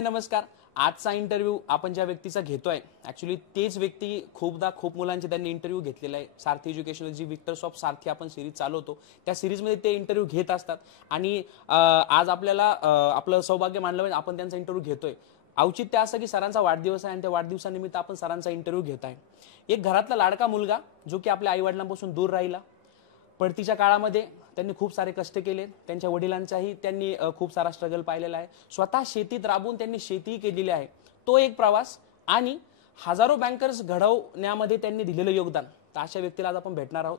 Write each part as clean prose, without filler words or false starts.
नमस्कार. आजचा इंटरव्ह्यू आपण ज्या व्यक्तीचा घेतोय ऍक्च्युली तेच व्यक्ती खूपदा खूप मुलांचे त्यांनी इंटरव्ह्यू घेतलेला आहे. सारथी एज्युकेशनल जी विक्टर ऑफ सारथी आपण सिरीज चालवतो त्या सिरीजमध्ये ते इंटरव्ह्यू घेत असतात आणि आज आपल्याला आपलं सौभाग्य मानलं पाहिजे आपण त्यांचा इंटरव्ह्यू घेतोय. औचित्य असं की सरांचा वाढदिवस आहे आणि त्या वाढदिवसानिमित्त आपण सरांचा इंटरव्ह्यू घेत आहे. एक घरातला लाडका मुलगा जो की आपल्या आई वडिलांपासून दूर राहिला. पडतीच्या काळामध्ये त्यांनी खूप सारे कष्ट केले. त्यांच्या वडिलांचाही त्यांनी खूप सारा स्ट्रगल पाहिलेला आहे. स्वतः शेतीत राबून त्यांनी शेती केलेली आहे. तो एक प्रवास आणि हजारो बँकर्स घडवण्यामध्ये त्यांनी दिलेलं योगदान. तर अशा व्यक्तीला आज आपण भेटणार आहोत.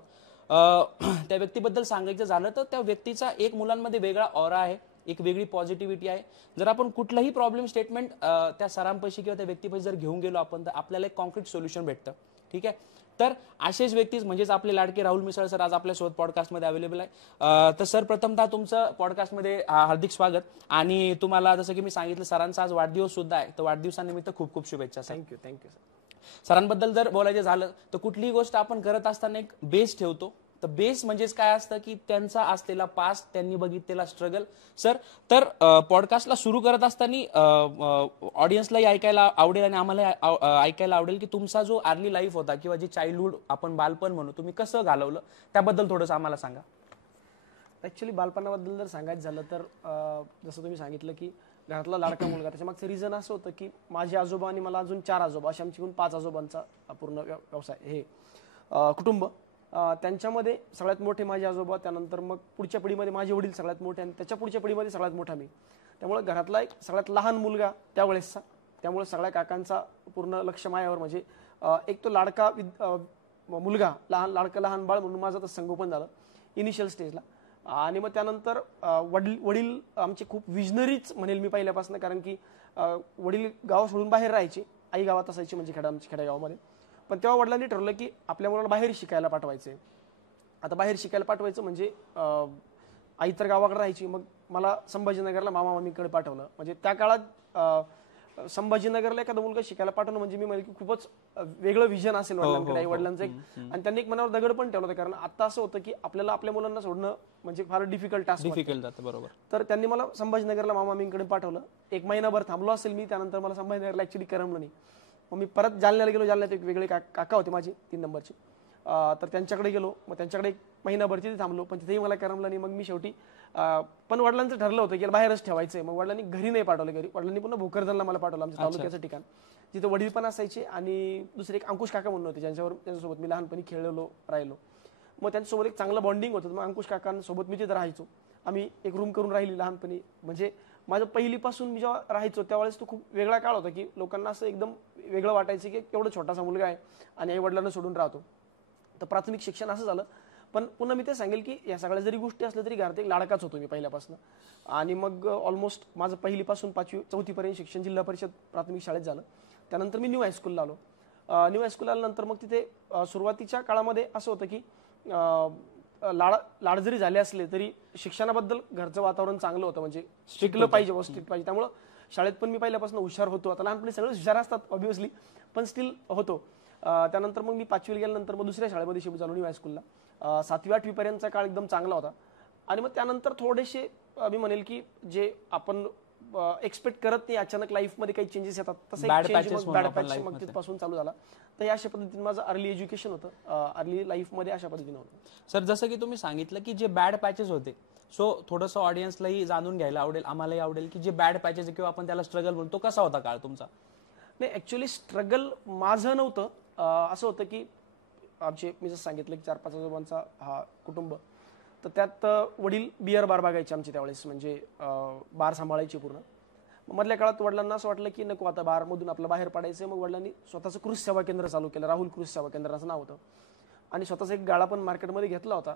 त्या व्यक्तीबद्दल सांगायचं झालं तर त्या व्यक्तीचा एक मुलांमध्ये वेगळा ऑरा आहे, एक वेगळी पॉझिटिव्हिटी आहे. जर आपण कुठलंही प्रॉब्लेम स्टेटमेंट त्या सरांपाशी किंवा त्या व्यक्तीपाशी जर घेऊन गेलो आपण तर आपल्याला एक कॉन्क्रीट सोल्युशन भेटतं. ठीक आहे. तर असेच व्यक्तीच म्हणजेच आपले लाडके राहुल मिसळ सर आज आपल्यासोबत पॉडकास्टमध्ये अवेलेबल आहे. तर सर प्रथमतः तुमचं पॉडकास्टमध्ये हार्दिक स्वागत. आणि तुम्हाला जसं की मी सांगितलं सरांचा आज वाढदिवस सुद्धा आहे तर वाढदिवसानिमित्त खूप खूप शुभेच्छा. थँक्यू थँक्यू सरांबद्दल जर बोलायचं झालं तर कुठलीही गोष्ट आपण करत असताना एक बेस ठेवतो. तर बेस म्हणजेच काय असतं की त्यांचा असलेला पास्ट, त्यांनी बघितलेला स्ट्रगल. सर तर पॉडकास्टला सुरू करत असताना ऑडियन्सलाही ऐकायला आवडेल आणि आम्हाला ऐकायला आवडेल की तुमचा जो अर्ली लाईफ होता किंवा जे चाइल्डहुड आपण बालपण म्हणू तुम्ही कसं घालवलं त्याबद्दल थोडंसं आम्हाला सांगा. ॲक्च्युली बालपणाबद्दल जर सांगायचं झालं तर जसं तुम्ही सांगितलं की घरातला लाडका मुलगा, त्याच्या मागचं रिझन असं होतं की माझे आजोबा आणि मला अजून 4 आजोबा, अशा आमच्याकडून 5 आजोबांचा पूर्ण व्यवसाय हे कुटुंब. त्यांच्यामध्ये सगळ्यात मोठे माझे आजोबा, त्यानंतर मग पुढच्या पिढीमध्ये माझे वडील सगळ्यात मोठे आणि त्याच्या पुढच्या पिढीमध्ये सगळ्यात मोठा मी. त्यामुळे घरातला एक सगळ्यात लहान मुलगा त्यावेळेसचा. त्यामुळे सगळ्या काकांचा पूर्ण लक्ष मायावर. म्हणजे एक तो लाडका मुलगा, लहान बाळ म्हणून माझं तर संगोपन झालं इनिशियल स्टेजला. आणि मग त्यानंतर वडील आमचे खूप विजनरीच म्हणेल मी पहिल्यापासून. कारण की वडील गाव सोडून बाहेर राहायचे, आई गावात असायची म्हणजे खेडेगावामध्ये. पण तेव्हा वडिलांनी ठरवलं की आपल्या मुलाला बाहेर शिकायला पाठवायचं. आता बाहेर शिकायला पाठवायचं म्हणजे आई तर गावाकडे राहायची, मग मला संभाजीनगरला मामा मामीकडे पाठवलं. म्हणजे त्या काळात संभाजीनगरला एखादा मुलगा शिकायला पाठवणं म्हणजे मी म्हणजे खूपच वेगळं विजन असेल वडिलांकडे, आई वडिलांचं एक. आणि त्यांनी एक मनावर दगड पण ठेवलं होतं. कारण आता असं होतं की आपल्याला आपल्या मुलांना सोडणं म्हणजे फार डिफिकल्ट जातं. बरोबर. तर त्यांनी मला संभाजीनगरला मामा मामीकडे पाठवलं. 1 महिनाभर थांबलो असेल मी. त्यानंतर मला संभाजीनगरला ऍक्च्युली करमलं नाही. मग मी परत जालन्याला गेलो. जालन्यात एक वेगळे काका होते माझे 3 नंबरचे. तर त्यांच्याकडे गेलो. मग त्यांच्याकडे 1 महिनाभर तिथे थांबलो. पण तिथेही मला करमलं नाही. मग मी शेवटी पण वडिलांचं ठरलं होतं की बाहेरच ठेवायचंय. मग वडिलांनी घरी नाही पाठवलं. घरी वडिलांनी पुन्हा भोकरदनला मला पाठवलं, आमच्या तालुक्याचं ठिकाण, जिथे वडील पण असायचे. आणि दुसरे एक अंकुश काका म्हणून होते त्यांच्यासोबत मी लहानपणी खेळलो राहिलो. मग त्यांच्यासोबत एक चांगलं बॉन्डिंग होतं. मग अंकुश काकांसोबत मी तिथे राहायचो. आम्ही एक रूम करून राहिली लहानपणी. म्हणजे माझं पहिलीपासून मी जेव्हा राहायचो त्यावेळेस तो खूप वेगळा काळ होता की लोकांना असं एकदम वेगळं वाटायचं की एवढा छोटासा मुलगा आहे आणि आई वडिलांना सोडून राहतो. तर प्राथमिक शिक्षण असं झालं. पण पुन्हा मी ते सांगेल की या सगळ्या जरी गोष्टी असल्या तरी घरात एक लाडकाच होतो मी पहिल्यापासून. आणि मग ऑलमोस्ट माझं 1ली पासून 5वी 4थी पर्यंत शिक्षण जिल्हा परिषद प्राथमिक शाळेत झालं. त्यानंतर मी न्यू हायस्कूलला आलो. न्यू हायस्कूल आल्यानंतर मग तिथे सुरुवातीच्या काळामध्ये असं होतं की लाड जरी झाले असले तरी शिक्षणाबद्दल घरचं वातावरण चांगलं होतं. म्हणजे शिकलं पाहिजे, व्यवस्थित पाहिजे. त्यामुळं शाळेत पण मी पहिल्यापासून हुशार होतो. आता लहानपणी सगळे हुशार असतात ऑब्व्हियसली, पण स्टील होतो. त्यानंतर मग मी 5वीला गेल्यानंतर मग दुसऱ्या शाळेमध्ये शिफ्ट झालो न्यू हायस्कूलला. 7वी 8वी पर्यंतचा काळ एकदम चांगला होता. आणि मग त्यानंतर थोडेसे मी म्हणेल की जे आपण एक्सपेक्ट करत नाही अचानक लाईफमध्ये काही चेंजेस येतात तसं बॅड पॅच मग तिथपासून चालू झाला. तर अशा पद्धतीने माझं अर्ली एज्युकेशन होतं, अर्ली लाईफमध्ये अशा पद्धतीने होतं. सर जसं की तुम्ही सांगितलं की जे बॅड पॅचेस होते, सो थोडंसं ऑडियन्सलाही जाणून घ्यायला आवडेल, आम्हालाही आवडेल की जे बॅड पॅचेस किंवा आपण त्याला स्ट्रगल बोलतो कसा होता काळ तुमचा. नाही ऍक्च्युली स्ट्रगल माझं नव्हतं. असं होतं की आमचे मी जसं सांगितलं की 4-5 आजोबांचा हा कुटुंब. तर त्यात वडील बिअर बार बघायचे आमचे त्यावेळेस. म्हणजे बार सांभाळायचे पूर्ण. मधल्या काळात वडिलांना असं वाटलं की नको आता बारमधून आपलं बाहेर पडायचं. मग वडिलांनी स्वतःचं कृषी सेवा केंद्र चालू केलं. राहुल कृषी सेवा केंद्राचं नाव होतं. आणि स्वतःचा एक गाळा पण मार्केटमध्ये घेतला होता.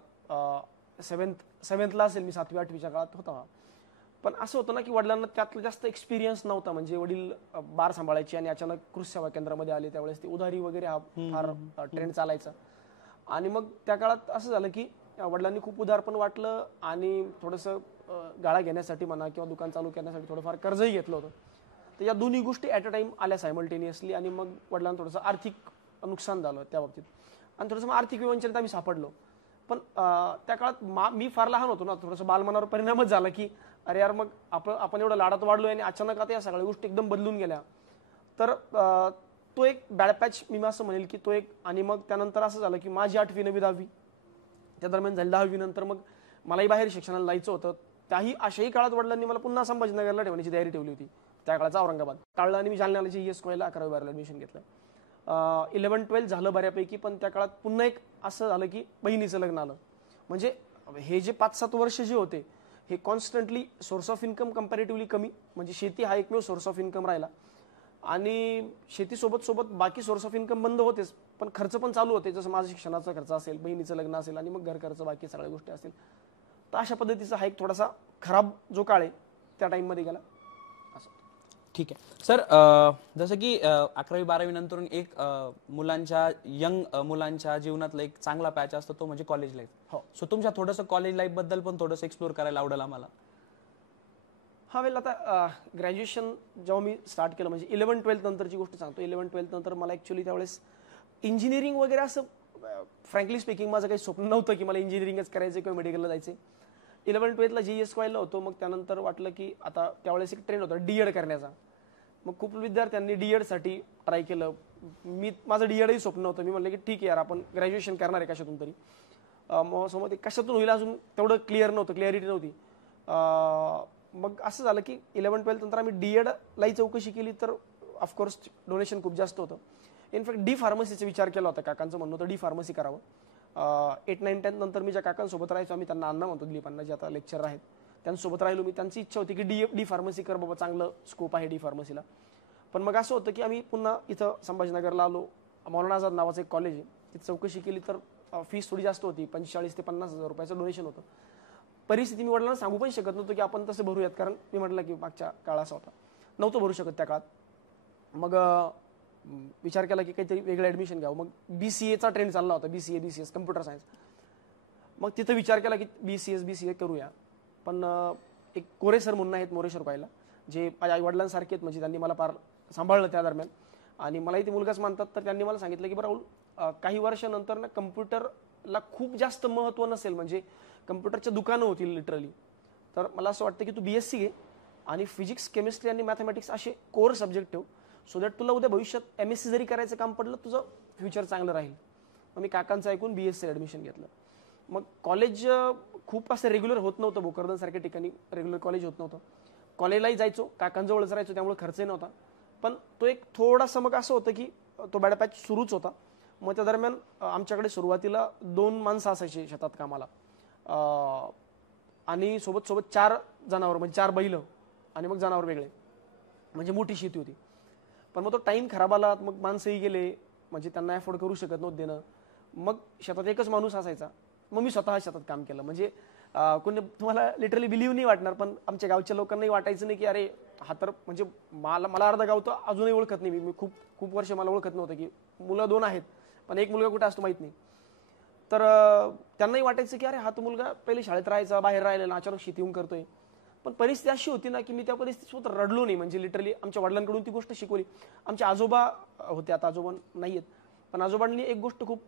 7th असेल मी, 7वी 8वीच्या काळात होता. पण असं होतं ना की वडिलांना त्यातलं जास्त एक्सपिरियन्स नव्हता. म्हणजे वडील बार सांभाळायचे आणि अचानक कृषी सेवा केंद्रामध्ये आले. त्यावेळेस ते उधारी वगैरे हा फार ट्रेंड चालायचा. आणि मग त्या काळात असं झालं की वडिलांनी खूप उधार पण वाटलं आणि थोडंसं गाळा घेण्यासाठी म्हणा किंवा दुकान चालू करण्यासाठी थोडंफार कर्जही घेतलं होतं. तर या दोन्ही गोष्टी ॲट अ टाइम आल्या सायमल्टेनियसली. आणि मग वडिलांना थोडंसं आर्थिक नुकसान झालं त्या बाबतीत. आणि थोडंसं मग आर्थिक विवंचनेत आम्ही सापडलो. पण त्या काळात मी फार लहान होतो ना, थोडंसं बालमनावर परिणामच झाला की अरे यार, मग आपण एवढं लाडात वाढलोय आणि अचानक आता या सगळ्या गोष्टी एकदम बदलून गेल्या. तर तो एक बॅड पॅच मी असं म्हणेल की तो एक. आणि मग त्यानंतर असं झालं की माझी 8वी 9वी 10वी त्या दरम्यान झाली. 10वी नंतर मग मलाही बाहेर शिक्षणाला जायचं होतं. त्याही अशाही काळात वडिलांनी मला पुन्हा संभाजीनगरला ठेवण्याची तयारी ठेवली होती. त्या काळाचा औरंगाबाद काढला आणि मी जालन्याला JES कॉलेजला 11वी 12वी ऍडमिशन घेतलं. 11-12 झालं बऱ्यापैकी. पण त्या काळात पुन्हा एक असं झालं की बहिणीचं लग्न आलं. म्हणजे हे जे 5-7 वर्ष जे होते हे constantly source of income comparatively कमी. म्हणजे शेती हा एकमेव सोर्स ऑफ इन्कम राहिला आणि शेतीसोबत सोबत बाकी सोर्स ऑफ इन्कम बंद होतेच, पण खर्च पण चालू होते. जसं माझं शिक्षणाचा खर्च असेल, बहिणीचं लग्न असेल आणि मग घर खर्च, बाकी सगळ्या गोष्टी असतील. तर अशा पद्धतीचा हा एक थोडासा खराब जो काळ आहे त्या टाइममध्ये गेला. असं. ठीक आहे सर. जसं की 11वी 12वी नंतर एक मुलांच्या यंग मुलांच्या जीवनातला एक चांगला पॅच असतो तो म्हणजे कॉलेज लाईफ. हो. सो तुमच्या थोडंसं कॉलेज लाईफ बद्दल पण थोडंसं एक्सप्लोर करायला आवडेल आम्हाला. हा वेल, आता ग्रॅज्युएशन जेव्हा मी स्टार्ट केलं म्हणजे 11-12 नंतरची गोष्ट सांगतो. 11-12 नंतर मला ॲक्च्युली त्यावेळेस इंजिनिअरिंग वगैरे असं फ्रँकली स्पीकिंग माझं काही स्वप्न नव्हतं की मला इंजिनिअरिंगच करायचं किंवा मेडिकलला जायचं. 11-12ला JES कॉलेजला होतो. मग त्यानंतर वाटलं की आता त्यावेळेस एक ट्रेंड होता DED करण्याचा. मग खूप विद्यार्थ्यांनी DEDसाठी ट्राय केलं. माझं DEDही स्वप्न होतं. मी म्हणलं की ठीक आहे यार, आपण ग्रॅज्युएशन करणार आहे कशातून तरी. समोर कशातून होईल अजून तेवढं क्लिअर नव्हतं, क्लिअरिटी नव्हती. मग असं झालं की 11-12 नंतर आम्ही DEDलाही चौकशी केली तर ऑफकोर्स डोनेशन खूप जास्त होतं. इनफॅक्ट D फार्मसीचा विचार केला होता. काकांचं म्हणणं होतं D फार्मसी करावं. 8-9-10 नंतर मी ज्या काकांसोबत राहायचो, आम्ही त्यांना अण्णा म्हणतो, दिलीपांना, जे आता लेक्चर आहेत, त्यांच्यासोबत राहिलो मी. त्यांची इच्छा होती की D फार्मसी कर बाबा, चांगलं स्कोप आहे D फार्मसीला. पण मग असं होतं की आम्ही पुन्हा इथं संभाजीनगरला आलो. मौलाना आझाद नावाचं एक कॉलेज आहे, तिथे चौकशी केली तर फीस थोडी जास्त होती. 45,000 ते 50,000 रुपयाचं डोनेशन होतं. परिस्थिती मी वडिलांना सांगू पण शकत नव्हतो की आपण तसं भरूयात, कारण मी म्हटलं की मागच्या काळ असा होता, नव्हतं भरू शकत त्या काळात. मग विचार केला की काहीतरी वेगळं ॲडमिशन घ्यावं. मग BCAचा ट्रेंड चालला होता, BCS कम्प्युटर सायन्स. मग तिथं विचार केला की BCA करूया. पण एक कोरे सर म्हणून आहेत मोरेश्वर कॉलेजला, जे माझ्या आई वडिलांसारखे आहेत. म्हणजे त्यांनी मला फार सांभाळलं त्या दरम्यान आणि मलाही ते मुलगाच मानतात. तर त्यांनी मला सांगितलं की बरं राहुल, काही वर्षानंतर ना कम्प्युटरला खूप जास्त महत्त्व नसेल, म्हणजे कम्प्युटरच्या दुकानं होतील लिटरली. तर मला असं वाटतं की तू BSc घे आणि फिजिक्स, केमिस्ट्री आणि मॅथमॅटिक्स असे कोर सब्जेक्ट ठेव, सो दॅट तुला उद्या भविष्यात MSc जरी करायचं काम पडलं, तुझं फ्युचर चांगलं राहील. मग मी काकांचं ऐकून BSc ॲडमिशन घेतलं. मग कॉलेज खूप असं रेग्युलर होत नव्हतं. भोकरदनसारख्या ठिकाणी रेग्युलर कॉलेज होत नव्हतं. कॉलेजलाही जायचो, काकांजवळच राहायचो, त्यामुळे खर्चही नव्हता. पण तो एक थोडासा मग असं होतं की तो बॅड पॅच सुरूच होता. मग त्या दरम्यान आमच्याकडे सुरुवातीला 2 माणसं असायची शेतात कामाला आणि सोबत 4 जनावर, म्हणजे 4 बैल आणि मग जनावर वेगळे, म्हणजे मोठी शेती होती. पण मग तो टाईम खराब आला. मग माणसंही गेले, म्हणजे त्यांना अफोर्ड करू शकत नव्हतं देणं. मग शेतात एकच माणूस असायचा. मग मी स्वतः शेतात काम केलं. म्हणजे कोणी तुम्हाला लिटरली बिलीव्ह नाही वाटणार, पण आमच्या गावच्या लोकांनाही वाटायचं नाही की अरे हा तर, म्हणजे मला अर्धा गाव तर अजूनही ओळखत नाही. मी खूप वर्ष मला ओळखत नव्हतं की मुलं 2 आहेत, पण एक मुलगा कुठे असतो माहीत नाही. तर त्यांनाही वाटायचं की अरे हा तो मुलगा पहिले शाळेत राहायचा, बाहेर राहिलेला, अचानक शेती येऊन करतोय. पण परिस्थिती अशी होती ना की मी त्या परिस्थितीसोबत रडलो नाही. म्हणजे लिटरली आमच्या वडिलांकडून ती गोष्ट शिकवली. आमचे आजोबा होते, आता आजोबा नाही आहेत, पण आजोबांनी एक गोष्ट खूप,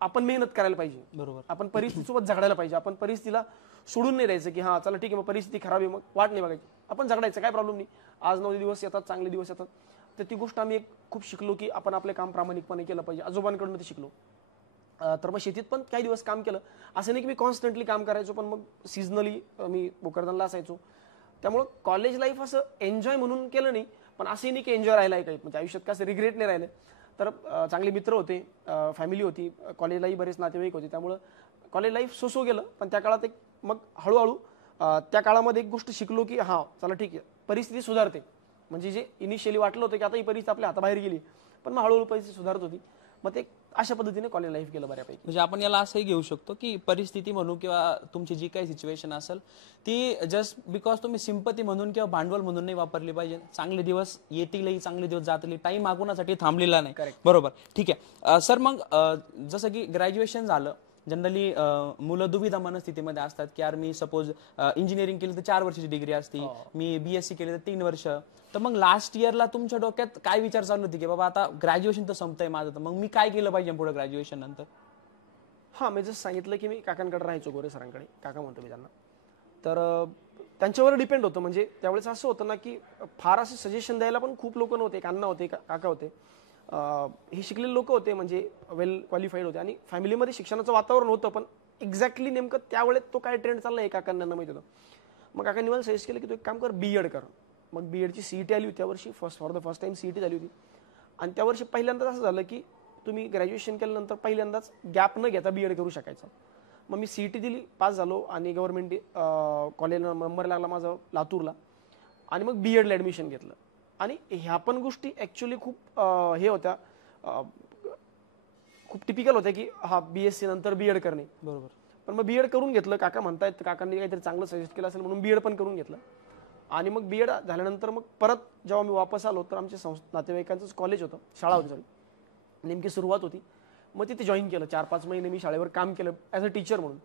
आपण मेहनत करायला पाहिजे, बरोबर, आपण परिस्थितीसोबत झगडायला पाहिजे. आपण परिस्थितीला सोडून नाही द्यायचं की हा चला ठीक आहे, मग परिस्थिती खराब आहे मग वाट नाही बघायची, आपण झगडायचं, काय प्रॉब्लेम नाही. आज 9 दिवस येतात, चांगले दिवस येतात. तर ती गोष्ट आम्ही खूप शिकलो की आपण आपले काम प्रामाणिकपणे केलं पाहिजे. आजोबांकडून ते शिकलो. तर मग शेतीत पण काही दिवस काम केलं. असं नाही की मी कॉन्स्टंटली काम करायचो, पण मग सीझनली मी भोकरदनला असायचो. त्यामुळं कॉलेज लाईफ असं एन्जॉय म्हणून केलं नाही, पण असंही नाही की एन्जॉय राहिला आहे काही, म्हणजे आयुष्यात कसं रिग्रेट नाही राहिले. तर चांगले मित्र होते, फॅमिली होती, कॉलेजलाही बरेच नातेवाईक होते. त्यामुळं कॉलेज लाईफ सो गेलं. पण त्या काळात एक मग हळूहळू त्या काळामध्ये एक गोष्ट शिकलो की हां चला ठीक आहे, परिस्थिती सुधारते. म्हणजे जे इनिशियली वाटलं होतं की आता ही परिस्थिती आपल्या हाताबाहेर गेली, पण मग हळूहळू परिस्थिती सुधारत होती. मग ते अशा पद्धतीने कॉलेज लाईफ गेलं बऱ्यापैकी. म्हणजे आपण याला असंही घेऊ शकतो की परिस्थिती म्हणून किंवा तुमची जी काही सिच्युएशन असेल ती जस्ट बिकॉज तुम्ही सिंपती म्हणून किंवा भांडवल म्हणून नाही वापरली पाहिजे. चांगले दिवस येतीलही, चांगले दिवस जातील, टाइम मागवण्यासाठी थांबलेला नाही. बरोबर, ठीक आहे सर. मग जसं की ग्रॅज्युएशन झालं, जनरली मुलं दुविधा मनस्थितीमध्ये असतात की यार मी सपोज इंजिनिअरिंग केली तर 4 वर्षाची डिग्री असती, मी BSc केली तर 3 वर्ष. तर मग लास्ट इयरला तुमच्या डोक्यात काय विचार चालू होते की बाबा आता ग्रॅज्युएशन तर संपतंय माझं, तर मग मी काय केलं पाहिजे पुढे ग्रॅज्युएशन नंतर? हां, मी जसं सांगितलं की मी काकांकडे राहायचो, गोरे सरांकडे, काका म्हणतो मी त्यांना. तर त्यांच्यावर डिपेंड होतं. म्हणजे त्यावेळेस असं होतं ना की फार असे सजेशन द्यायला पण खूप लोक नव्हते. एक अण्णा होते, काका होते, हे शिकलेले लोक होते, म्हणजे वेल क्वालिफाईड होते, आणि फॅमिलीमध्ये शिक्षणाचं वातावरण होतं. पण एक्झॅक्टली नेमकं त्यावेळेस तो काय ट्रेंड चालला हे काकांना माहिती होतं. मग काकांनी मला सजेस्ट केलं की तू एक काम कर, बीएड कर. मग बीएडची सीईटी आली होती त्यावर्षी, for the first time CET झाली होती. आणि त्या वर्षी पहिल्यांदाच असं झालं की तुम्ही ग्रॅज्युएशन केल्यानंतर पहिल्यांदाच गॅप न घेता बीएड करू शकायचं. मग मी सीईटी दिली, पास झालो, आणि गव्हर्नमेंट कॉलेजला नंबर लागला माझा लातूरला, आणि मग बीएडला ॲडमिशन घेतलं. आणि ह्या पण गोष्टी ॲक्च्युली खूप हे होत्या, खूप टिपिकल होत्या की हा बीएससी नंतर बीएड करणे. बरोबर. पण मग बीएड करून घेतलं. काका म्हणतायत, काकांनी काहीतरी चांगलं सजेस्ट केलं असेल म्हणून बीएड पण करून घेतलं. आणि मग बीएड झाल्यानंतर मग परत जेव्हा मी वापस आलो तर आमच्या नातेवाईकांचंच कॉलेज होतं, शाळा होती सॉरी, नेमकी सुरुवात होती. मग तिथे जॉईन केलं. 4-5 महिने मी शाळेवर काम केलं ॲज अ टीचर म्हणून.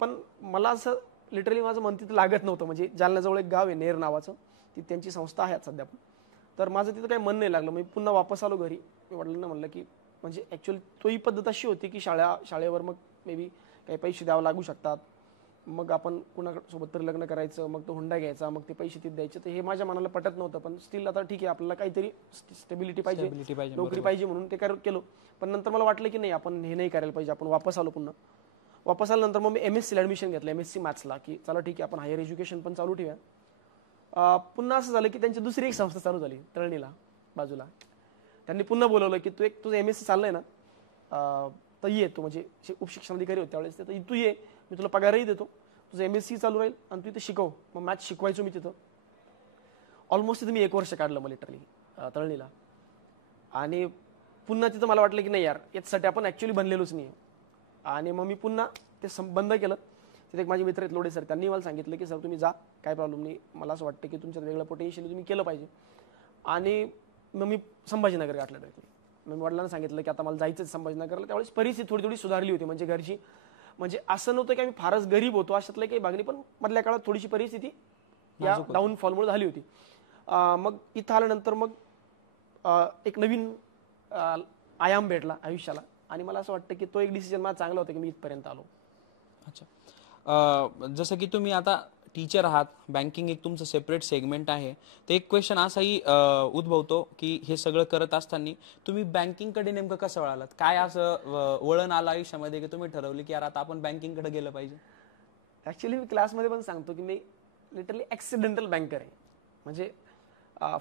पण मला असं लिटरली माझं मन तिथं लागत नव्हतं. म्हणजे जालन्याजवळ एक गाव आहे नेर नावाचं, ती त्यांची संस्था आहे सध्या पण. तर माझं तिथं काही मन नाही लागलं. मी पुन्हा वापस आलो घरी. मी वडिलांना म्हणलं की म्हणजे ॲक्च्युअली तोही पद्धत अशी होती की शाळेवर मग मे बी काही पैसे द्यावं लागू शकतात. मग आपण कुणासोबत तरी लग्न करायचं, मग तो हुंडा घ्यायचा, मग ते पैसे तिथे द्यायचे. तर हे माझ्या मनाला पटत नव्हतं. पण स्टील आता ठीक आहे, आपल्याला काहीतरी स्टेबिलिटी पाहिजे, नोकरी पाहिजे, म्हणून ते केलं. पण नंतर मला वाटलं की नाही, आपण हे नाही करायला पाहिजे. आपण वापस आलो. पुन्हा वापस आल्यानंतर मग मी एमएससीला ॲडमिशन घेतलं, एमएससी मॅथ्सला, की चला ठीक आहे आपण हायर एज्युकेशन पण चालू ठेवूया. पुन्हा असं झालं की त्यांची दुसरी एक संस्था चालू झाली तळणीला बाजूला. त्यांनी पुन्हा बोलवलं की तुझं एमएससी चाललंय ना, तर ये तू, म्हणजे उपशिक्षणाधिकारी होते त्यावेळेस, तर तू ये, मी तुला पगारही देतो, तुझं एमएससी चालू राहील आणि तू इथे शिकव. मग मॅथ्स शिकवायचो मी तिथं. ऑलमोस्ट तिथं मी 1 वर्ष काढलं मग लिटरली तळणीला. आणि पुन्हा तिथं मला वाटलं की नाही यार, याच्यासाठी आपण ॲक्च्युली बनलेलोच नाही. आणि मग मी पुन्हा ते बंद केलं. तिथे एक माझे मित्र आहेत लोढे सर, त्यांनी मला सांगितलं की सर तुम्ही जा, काय प्रॉब्लेम नाही, मला असं वाटतं की तुमच्यात वेगळं पोटेन्शियल तुम्ही केलं पाहिजे. आणि मग मी संभाजीनगर गाठलं डायरेक्टली. मी वडिलांना सांगितलं की आता मला जायचंच संभाजीनगरला. त्यावेळेस परिस्थिती थोडी सुधारली होती, म्हणजे घरची, म्हणजे असं नव्हतं की आम्ही फारच गरीब होतो अशातलं काही भागणी, पण मधल्या काळात थोडीशी परिस्थिती या डाऊनफॉलमुळे झाली होती. मग इथं आल्यानंतर मग एक नवीन आयाम भेटला आयुष्याला, आणि मला असं वाटतं की तो एक डिसिजन मला चांगला होता की मी इथपर्यंत आलो. अच्छा, जसं की तुम्ही आता टीचर आहात, बँकिंग एक तुमचं सेपरेट सेगमेंट आहे, तर एक क्वेश्चन असाही उद्भवतो की हे सगळं करत असताना तुम्ही बँकिंगकडे नेमकं कसं वळालात? काय असं वळण आलं आयुष्यामध्ये की तुम्ही ठरवले की यार आता आपण बँकिंगकडे गेलं पाहिजे? ॲक्च्युली मी क्लासमध्ये पण सांगतो की मी लिटरली ॲक्सिडेंटल बँकर आहे. म्हणजे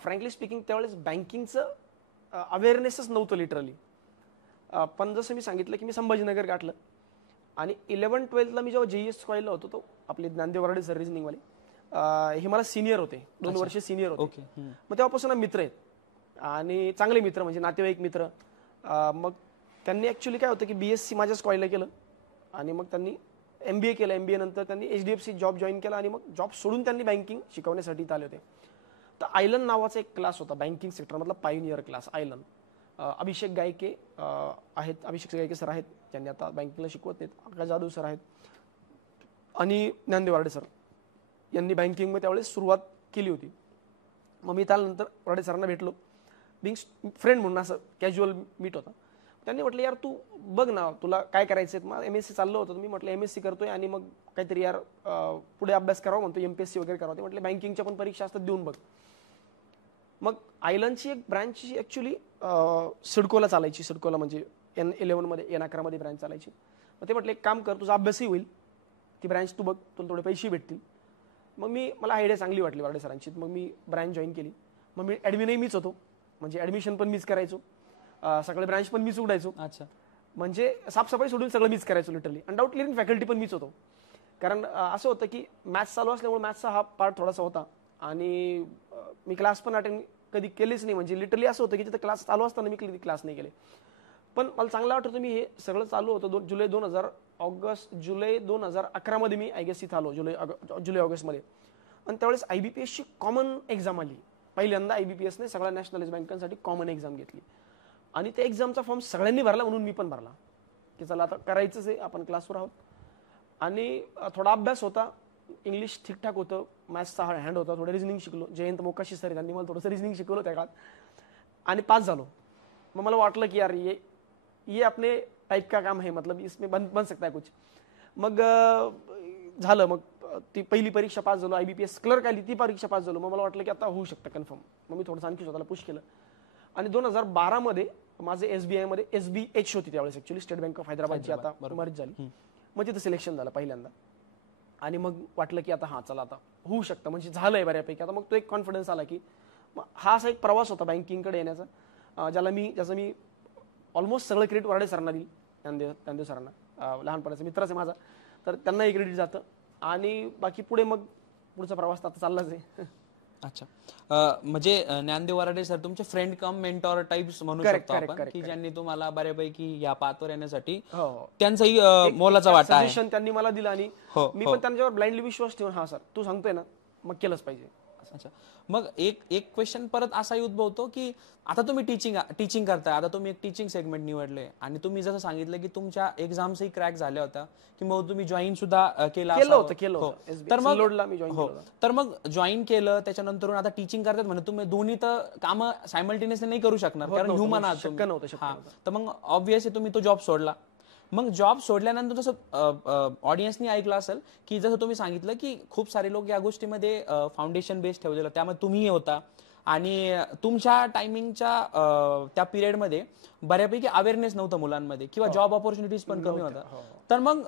फ्रँकली स्पीकिंग त्यावेळेस बँकिंगचं अवेअरनेसच नव्हतं लिटरली. पण जसं मी सांगितलं की मी संभाजीनगर गाठलं, आणि 11-12ला मी जेव्हा JES कॉलेजला होतो, तो आपले ज्ञानदेव वराडे सर रिजनिंगवाले, हे मला सिनियर होते, 2 वर्ष सिनियर होते. मग तेव्हापासून मित्र आहेत आणि चांगले मित्र, म्हणजे नातेवाईक मित्र. मग त्यांनी ॲक्च्युली काय होतं की BSc माझ्याच कॉलेजला केलं, आणि मग त्यांनी MBA केलं. MBA नंतर त्यांनी HDFC जॉब जॉईन केला, आणि मग जॉब सोडून त्यांनी बँकिंग शिकवण्यासाठी इथं आले होते. तर आयलन नावाचा एक क्लास होता बँकिंग सेक्टरमधला, पायोनियर क्लास आयलन. अभिषेक गायके आहेत, अभिषेक गायके सर आहेत, त्यांनी आता बँकिंगला शिकवत नाहीत. आकाश जाधव सर आहेत, आणि ज्ञानदेव वराडे सर यांनी बँकिंगमध्ये त्यावेळेस सुरुवात केली होती. मग मी त्यानंतर वराडे सरांना भेटलो, बिंग फ्रेंड म्हणून, असं कॅज्युअल मीट होता. त्यांनी म्हटलं यार तू बघ ना, तुला काय करायचं आहे. मग MSc चाललं होतं, मी म्हटलं MSc करतोय, आणि मग काहीतरी यार पुढे अभ्यास करावा म्हणतो, MPSC वगैरे करावं. ते म्हटलं बँकिंगच्या पण परीक्षा असतात, देऊन बघ. मग आयलनची एक ब्रँच ॲक्च्युली सिडकोला चालायची. सिडकोला म्हणजे N11मध्ये, N11मध्ये ब्रँच चालायची. मग ते म्हटलं एक काम कर, तुझा अभ्यासही होईल, ती ब्रँच तू बघ, तुला थोडे पैसे भेटतील. मग मला आयडिया चांगली वाटली वराडे सरांची. मग मी ब्रँच जॉईन केली. मग मी ॲडमिनही मीच होतो, म्हणजे ॲडमिशन पण मीच करायचो, सगळे ब्रँच पण मीच उघडायचो. अच्छा, म्हणजे साफसफाई सोडून सगळं मीच करायचो लिटरली. अनडाऊट क्लिअरिंग फॅकल्टी पण मीच होतो. कारण असं होतं की मॅथ्स चालू असल्यामुळे मॅथ्सचा हा पार्ट थोडासा होता, आणि मी क्लास पण अटेंड कधी केलेच नाही. म्हणजे लिटरली असं होतं की तिथं क्लास चालू असताना मी कधी क्लास नाही केले. पण मला चांगलं आठवतं, मी हे सगळं चालू होतं जुलै 2011मध्ये मी आय गेस इथं आलो, जुलै ऑगस्टमध्ये. आणि त्यावेळेस IBPSची कॉमन एक्झाम आली. पहिल्यांदा IBPSने सगळ्या नॅशनलाइज बँकांसाठी कॉमन एक्झाम घेतली, आणि त्या एक्झामचा फॉर्म सगळ्यांनी भरला, म्हणून मी पण भरला की चला आता करायचंच आहे, आपण क्लासवर आहोत. आणि थोडा अभ्यास होता, इंग्लिश ठीकठाक होतं, मॅथ्सचा हँड होता, थोडं रिजनिंग शिकलो. जयंत मोकाशी सर त्यांनी मला थोडंसं रिजनिंग शिकवलं त्या काळात, आणि पास झालो. मग मला वाटलं की यार ये अपने टाइप का काम है, मतलब इसमें बन सकता है कुछ. मग झालं. मग ती पहिली परीक्षा पास झालो, IBPS क्लर्क आली ती परीक्षा पास झालो. मग मला वाटलं की आता होऊ शकतं कन्फर्म. मग मी थोडंसं आणखी स्वतःला पुश केलं आणि 2012 मध्ये माझे SBI मध्ये SBH होती त्यावेळेस, ऍक्च्युली स्टेट बँक ऑफ हैदराबादची आता मर्ज झाली. मग तिथं सिलेक्शन झालं पहिल्यांदा आणि मग वाटलं की आता चला आता होऊ शकतं, म्हणजे झालंय बऱ्यापैकी. आता मग तो एक कॉन्फिडन्स आला की हा असा एक प्रवास होता बँकिंगकडे येण्याचा, ज्याचं मी ऑलमोस्ट सगळं क्रेडिट वराडे सरांना दिली, ज्ञानदेव सरांना, लहानपणाचा मित्रच आहे माझा, तर त्यांनाही क्रेडिट जातं. आणि बाकी पुढे मग पुढचा प्रवास आता चाललाच आहे. अच्छा, म्हणजे ज्ञानदेव वराडे सर तुमचे फ्रेंड कम मेंटॉर टाइप्स म्हणू शकतो आपण, की ज्यांनी तुम्हाला बऱ्यापैकी या पाथवर येण्यासाठी त्यांचाही मोलाचा वाटा आहे. सजेशन त्यांनी मला दिलं आणि मी पण त्यांच्यावर ब्लाइंडली विश्वास ठेवून हा सर तू सांगतोय ना मग केलंच पाहिजे. अच्छा, मग एक क्वेश्चन परत असाही उद्भवतो की आता तुम्ही टीचिंग करताय, आता तुम्ही एक टीचिंग सेगमेंट निवडले आणि तुम्ही जसं सांगितलं की तुमच्या एक्झाम्सही क्रॅक झाल्या होत्या की मग तुम्ही जॉईन सुद्धा केलं होतं. तर मग जॉईन केलं त्याच्यानंतर आता टीचिंग करतात म्हणजे तुम्ही दोन्ही तर कामं सायमल्टेनियसली नाही करू शकणार कारण ह्युमन आहात तुम्ही. तर मग ऑब्व्हियसली तुम्ही तो जॉब सोडला. मग जॉब सोडल्यानंतर जसं ऑडियन्सनी ऐकलं असेल की जसं तुम्ही सांगितलं की खूप सारे लोक या गोष्टीमध्ये फाउंडेशन बेस ठेवलेलं, त्यामध्ये तुम्ही होता आणि तुमच्या टायमिंगच्या त्या पिरियडमध्ये बऱ्यापैकी अवेअरनेस नव्हतं मुलांमध्ये किंवा जॉब ऑपॉर्च्युनिटीज पण कमी होता. तर मग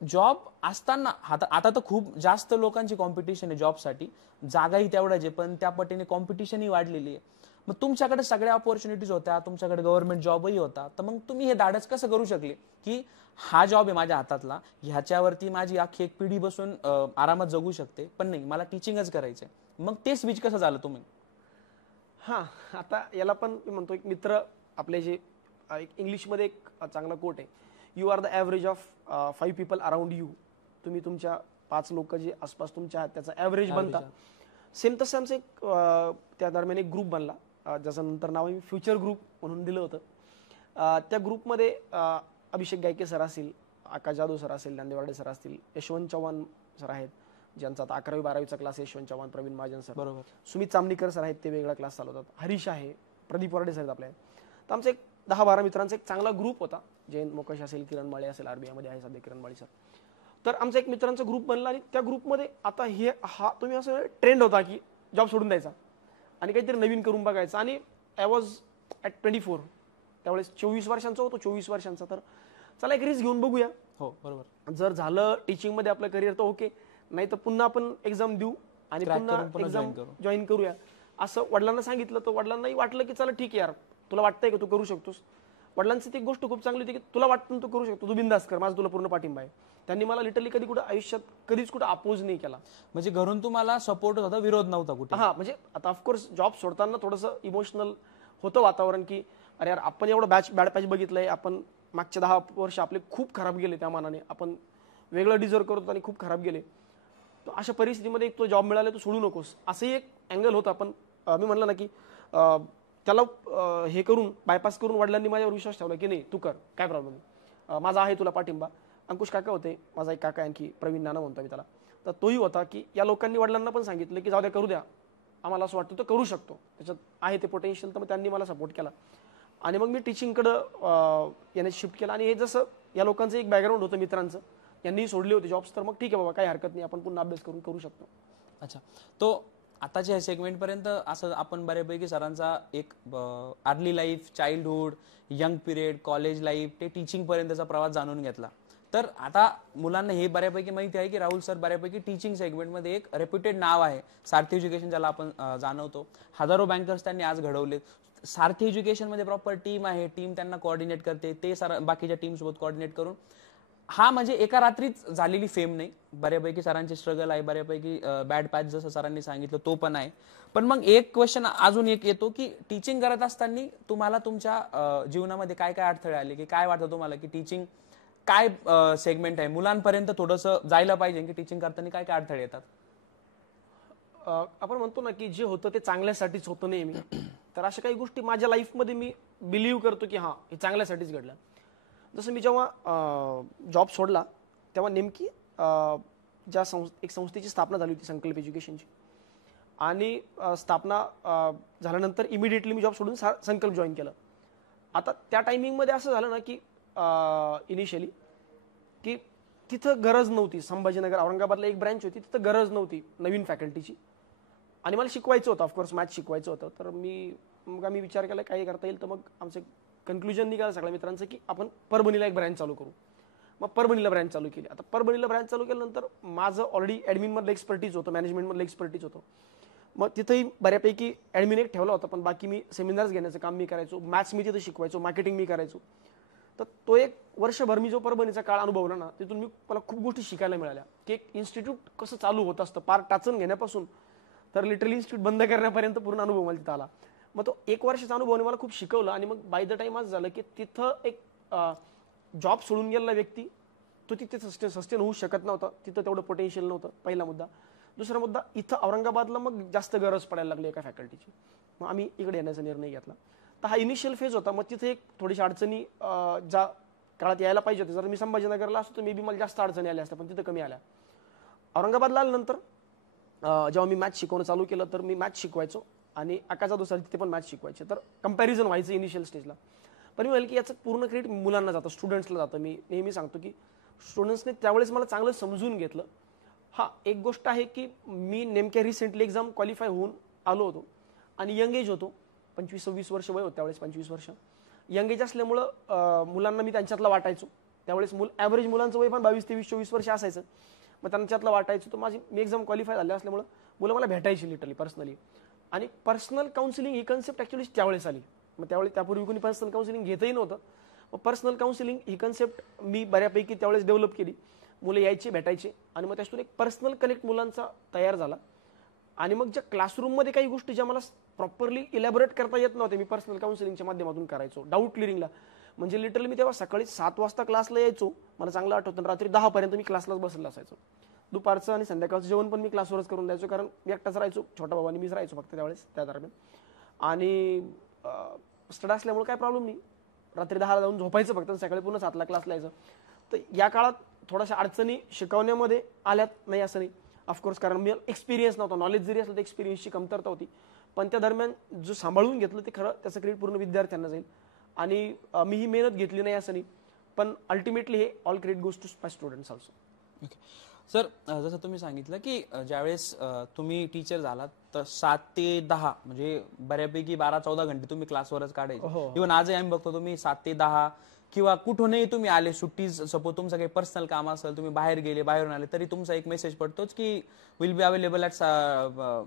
जॉब असताना आता तर खूप जास्त लोकांची कॉम्पिटिशन आहे जॉबसाठी, जागाही तेवढ्याच आहे पण त्या पटीने कॉम्पिटिशनही वाढलेली आहे. मग तुमच्याकडे सगळ्या ऑपॉर्च्युनिटीज होत्या, तुमच्याकडे गव्हर्नमेंट जॉबही होता, तर मग तुम्ही हे धाडस कसं करू शकले की हा जॉब आहे माझ्या हातातला, ह्याच्यावरती माझी अख्खी एक पिढी बसून आरामात जगू शकते, पण नाही मला टीचिंगच करायचंय. मग ते स्विच कसं झालं तुम्ही? आता याला पण मी म्हणतो एक मित्र आपले जे एक इंग्लिशमध्ये एक चांगला कोट आहे, you are the average of 5 people around you. तुम्ही तुमच्या 5 लोक जे आसपास तुमच्या आहेत त्याचा ॲव्हरेज बनता. सेम तसं आमचं एक त्या दरम्यान एक ग्रुप बनला, ज्याचं नंतर नाव मी फ्युचर ग्रुप म्हणून दिलं होतं. त्या ग्रुपमध्ये अभिषेक गायके सर असतील, आकाश जाधव सर असतील, ज्ञानदेव वराडे सर असतील, यशवंत चव्हाण सर आहेत ज्यांचा आता 11वी-12वीचा क्लास, यशवंत चव्हाण, प्रवीण महाजन सर, बरोबर, सुमित चामणीकर सर आहेत ते वेगळा क्लास चालवतात, हरीश आहे, प्रदीप वराडे सर आहेत आपल्या. तर आमचं एक 10-12 मित्रांचा एक चांगला ग्रुप होता. जयंत मोकश असेल, किरण माळे असेल, RBI मध्ये आहे सध्या किरण माळे सर. तर आमचा एक मित्रांचा ग्रुप बनला आणि त्या ग्रुपमध्ये आता हा तुम्ही असं ट्रेंड होता की जॉब सोडून द्यायचा आणि काहीतरी नवीन करून बघायचं. आणि आय वॉज ॲट 24, त्यावेळेस 24 वर्षांचा होतो, 24 वर्षांचा. तर चला एक रिस्क घेऊन बघूया. हो बरोबर, जर झालं टीचिंगमध्ये आपलं करिअर तर ओके, नाही तर पुन्हा आपण एक्झाम देऊ आणि पुन्हा एक्झाम जॉईन करूया असं वडिलांना सांगितलं. तर वडिलांनाही वाटलं की चला ठीक आहे यार, तुला वाटतंय का तू करू शकतोस. वडिलांची ती गोष्ट खूप चांगली होती की तुला वाटतं तू करू शकतो, तू बिंदास कर, माझा तुला पूर्ण पाठिंबा आहे. त्यांनी मला लिटरली कधी कुठं आयुष्यात कधीच कुठं अपोज नाही केला. म्हणजे घरून तुम्हाला सपोर्ट होता, विरोध नव्हता कुठे. म्हणजे आता ऑफकोर्स जॉब सोडताना थोडंसं इमोशनल होतं वातावरण की अरे यार आपण एवढं बॅड पॅच बघितलंय, आपण मागचे 10 वर्ष आपले खूप खराब गेले, त्या मानाने आपण वेगळं डिझर्व करतो आणि खूप खराब गेले. तर अशा परिस्थितीमध्ये एक तो जॉब मिळाला तो सोडू नकोस असंही एक अँगल होता. पण मी म्हणलं ना की त्याला हे करून बायपास करून वडिलांनी माझ्यावर विश्वास ठेवला की नाही तू कर, काय प्रॉब्लेम नाही, माझा आहे तुला पाठिंबा. अंकुश काका होते, माझा एक काका आणखी प्रवीण नाना म्हणतो मी त्याला. तर तोही होता की या लोकांनी वडिलांना पण सांगितलं की जाऊ द्या, करू द्या, आम्हाला असं वाटतं तो करू शकतो, त्याच्यात आहे ते पोटेन्शियल. तर मग त्यांनी मला सपोर्ट केला आणि मग मी टीचिंगकडं याने शिफ्ट केला. आणि हे जसं या लोकांचं एक बॅकग्राऊंड होतं मित्रांचं, यांनी सोडले होते जॉब्स, तर मग ठीक आहे बाबा काही हरकत नाही, आपण पुन्हा अभ्यास करू शकतो. अच्छा, तो आताच्या सेगमेंट पर्यंत असं आपण बऱ्यापैकी सरांचा एक early life, childhood, young period, college life ते टीचिंग पर्यंतचा प्रवास जाणून घेतला. तर आता मुलांना हे बऱ्यापैकी माहिती आहे की राहुल सर बऱ्यापैकी टीचिंग सेगमेंटमध्ये एक रेप्युटेड नाव आहे. सारथी एज्युकेशन ज्याला आपण जाणवतो, हजारो बँकर्स त्यांनी आज घडवले. सारथी एज्युकेशनमध्ये प्रॉपर टीम आहे, टीम त्यांना कोऑर्डिनेट करते, ते बाकीच्या टीम सोबत कोऑर्डिनेट करून हा म्हणजे एका रात्रीच झालेली फेम नाही. बऱ्यापैकी सरांची स्ट्रगल आहे, बऱ्यापैकी बॅड पॅच जसं सरांनी सांगितलं तो पण आहे. पण मग एक क्वेश्चन अजून एक येतो की टीचिंग करत असताना तुम्हाला तुमच्या जीवनामध्ये काय काय अडथळे आले, की काय वाटतं तुम्हाला की टीचिंग काय सेगमेंट आहे, मुलांपर्यंत थोडंसं जायला पाहिजे की टीचिंग करताना काय काय अडथळे येतात? आपण म्हणतो ना की जे होतं ते चांगल्यासाठीच होतं नेहमी. तर अशा काही गोष्टी माझ्या लाईफमध्ये मी बिलीव्ह करतो की हे चांगल्यासाठीच घडलं. जसं मी जेव्हा जॉब सोडला तेव्हा नेमकी एक संस्थेची स्थापना झाली होती, संकल्प एज्युकेशनची. आणि स्थापना झाल्यानंतर इमिडिएटली मी जॉब सोडून संकल्प जॉईन केलं. आता त्या टायमिंगमध्ये असं झालं ना की इनिशियली की तिथं गरज नव्हती. संभाजीनगर औरंगाबादला एक ब्रँच होती, तिथं गरज नव्हती नवीन फॅकल्टीची आणि मला शिकवायचं होतं, ऑफकोर्स मॅथ्स शिकवायचं होतं. तर मग आम्ही विचार केला काही करता येईल. तर मग आमचं कन्क्लुजन निघालं सगळ्या मित्रांचं की आपण परभणीला एक ब्रँच चालू करू. मग परभणीला ब्रँच चालू केली. आता परभणीला ब्रँच चालू केल्यानंतर माझं ऑलरेडी ॲडमिनमधलं एक्सपर्टीज होतं, मॅनेजमेंटमधलं एक्सपर्टीज होतं. मग तिथंही बऱ्यापैकी ॲडमिन एक ठेवला होता, पण बाकी मी सेमिनार्स घेण्याचं काम मी करायचो, मॅथ्स मी तिथं शिकवायचो, मार्केटिंग मी करायचो. तर तो एक वर्षभर मी जो परभणीचा काळ अनुभवला ना, तिथून मला खूप गोष्टी शिकायला मिळाल्या की एक इन्स्टिट्यूट कसं चालू होत असतं, पार टाचन घेण्यापासून तर लिटरली इन्स्टिट्यूट बंद करण्यापर्यंत पूर्ण अनुभव मला तिथं आला. मग तो एक वर्षाचा अनुभवाने मला खूप शिकवलं. आणि मग बाय द टाईम असं झालं की तिथं एक जॉब सोडून गेलेला व्यक्ती तो तिथे सस्टेन होऊ शकत नव्हता, तिथं तेवढं पोटेन्शियल नव्हतं, पहिला मुद्दा. दुसरा मुद्दा, इथं औरंगाबादला मग जास्त गरज पडायला लागली एका फॅकल्टीची. मग आम्ही इकडे येण्याचा निर्णय घेतला. तर हा इनिशियल फेज होता. मग तिथे एक थोडीशी अडचणी ज्या काळात यायला पाहिजे होते, जर मी संभाजीनगरला असतो तर मे बी मला जास्त अडचणी आल्या असत्या, पण तिथं कमी आल्या. औरंगाबादला आल्यानंतर जेव्हा मी मॅथ्स शिकवणं चालू केलं तर मी मॅथ्स शिकवायचो आणि अकाचा दुसरा तिथे पण मॅथ्स शिकवायचे. तर कंपॅरिझन व्हायचं इनिशियल स्टेजला. पण मी म्हणलं की याचं पूर्ण क्रेडिट मुलांना जातं, स्टुडंट्सला जातं. मी नेहमी सांगतो की स्टुडंट्सने त्यावेळेस मला चांगलं समजून घेतलं. हां, एक गोष्ट आहे की मी नेमक्या रिसेंटली एक्झाम क्वालिफाय होऊन आलो होतो आणि यंग एज होतो, 25-26 वर्ष वय होतं त्यावेळेस, 25 वर्ष यंग एज असल्यामुळं मुलांना मी त्यांच्यातला वाटायचो. त्यावेळेस ॲव्हरेज मुलांचं वय पण 22-23-24 वर्ष असायचं. मग त्यांच्यातला वाटायचं. तर मी एक्झाम क्वालिफाय झाले असल्यामुळं मुलं मला भेटायची लिटरली पर्सनली. आणि पर्सनल काउन्सिलिंग ही कन्सेप्ट ॲक्च्युली त्यावेळेस आली. मग त्यापूर्वी कोणी पर्सनल काउन्सिलिंग घेतही नव्हतं. मग पर्सनल काउन्सिलिंग ही कन्सेप्ट मी बऱ्यापैकी त्यावेळेस डेव्हलप केली. मुलं यायचे, भेटायचे आणि मग त्याच्यातून एक पर्सनल कनेक्ट मुलांचा तयार झाला. आणि मग ज्या क्लासरूममध्ये काही गोष्टी ज्या मला प्रॉपरली इलॅबोरेट करता येत नव्हते, मी पर्सनल काउन्सिलिंगच्या माध्यमातून करायचो. डाऊट क्लिअरिंगला म्हणजे लिटरली मी तेव्हा सकाळी 7 वाजता क्लासला यायचो, मला चांगलं आठवतं, रात्री 10 पर्यंत मी क्लासलाच बसलेला असायचो. दुपारचं आणि संध्याकाळचं जेवण पण मी क्लासवरच करून द्यायचो, कारण मी एकटाच राहायचो, छोटा भाऊ आणि मीच राहायचो फक्त त्यावेळेस त्या दरम्यान. आणि स्टडी असल्यामुळे काय प्रॉब्लेम नाही, रात्री 10ला जाऊन झोपायचं फक्त, सकाळी पुन्हा 7ला क्लासला यायचं. तर या काळात थोड्याशा अडचणी शिकवण्यामध्ये आल्यात नाही असं नाही, ऑफकोर्स, कारण मी एक्सपिरियन्स नव्हता. नॉलेज जरी असलं तर एक्सपिरियन्सची कमतरता होती. पण त्या दरम्यान जो सांभाळून घेतलं ते खरं त्याचं क्रेडिट पूर्ण विद्यार्थ्यांना जाईल. आणि मी ही मेहनत घेतली नाही असं नाही, पण अल्टिमेटली हे all credit goes to my students also. Okay sir, जसं तुम्ही सांगितलं की ज्यावेळेस तुम्ही टीचर झालात तर 7 ते 10 म्हणजे बऱ्यापैकी 12-14 घंटे तुम्ही क्लासवरच काढायचे. इव्हन आजही आम्ही बघतो तुम्ही 7 ते 10 किंवा कुठूनही तुम्ही आले, सुट्टीज, सपोज तुमचं काही पर्सनल काम असेल, तुम्ही बाहेर गेले, बाहेरून आले, तरी तुमचा एक मेसेज पडतोच की will be available at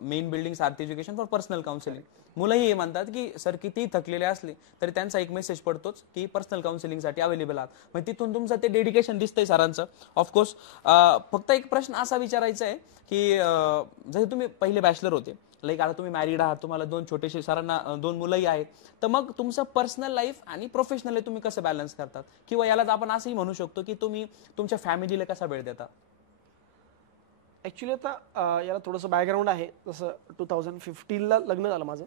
main building Sarathi education for personal counselling. मुलंही हे म्हणतात की सर कितीही थकलेले असले तरी त्यांचा एक मेसेज पडतोच की पर्सनल काउन्सिलिंगसाठी अवेलेबल आहात. म्हणजे तिथून तुमचं ते डेडिकेशन दिसतंय सरांचं. ऑफकोर्स फक्त एक प्रश्न असा विचारायचा आहे की जसे तुम्ही पहिले बॅचलर होते, लाईक आता तुम्ही मॅरिड आहात, तुम्हाला 2 छोटेसे सरांना 2 मुलंही आहेत, तर मग तुमचं पर्सनल लाईफ आणि प्रोफेशनल लाईफ तुम्ही कसं बॅलन्स करतात, किंवा यालाच आपण असंही म्हणू शकतो की तुम्ही तुमच्या फॅमिलीला कसा वेळ देता? ॲक्च्युली आता याला थोडंसं बॅकग्राऊंड आहे. जसं 2015ला लग्न झालं माझं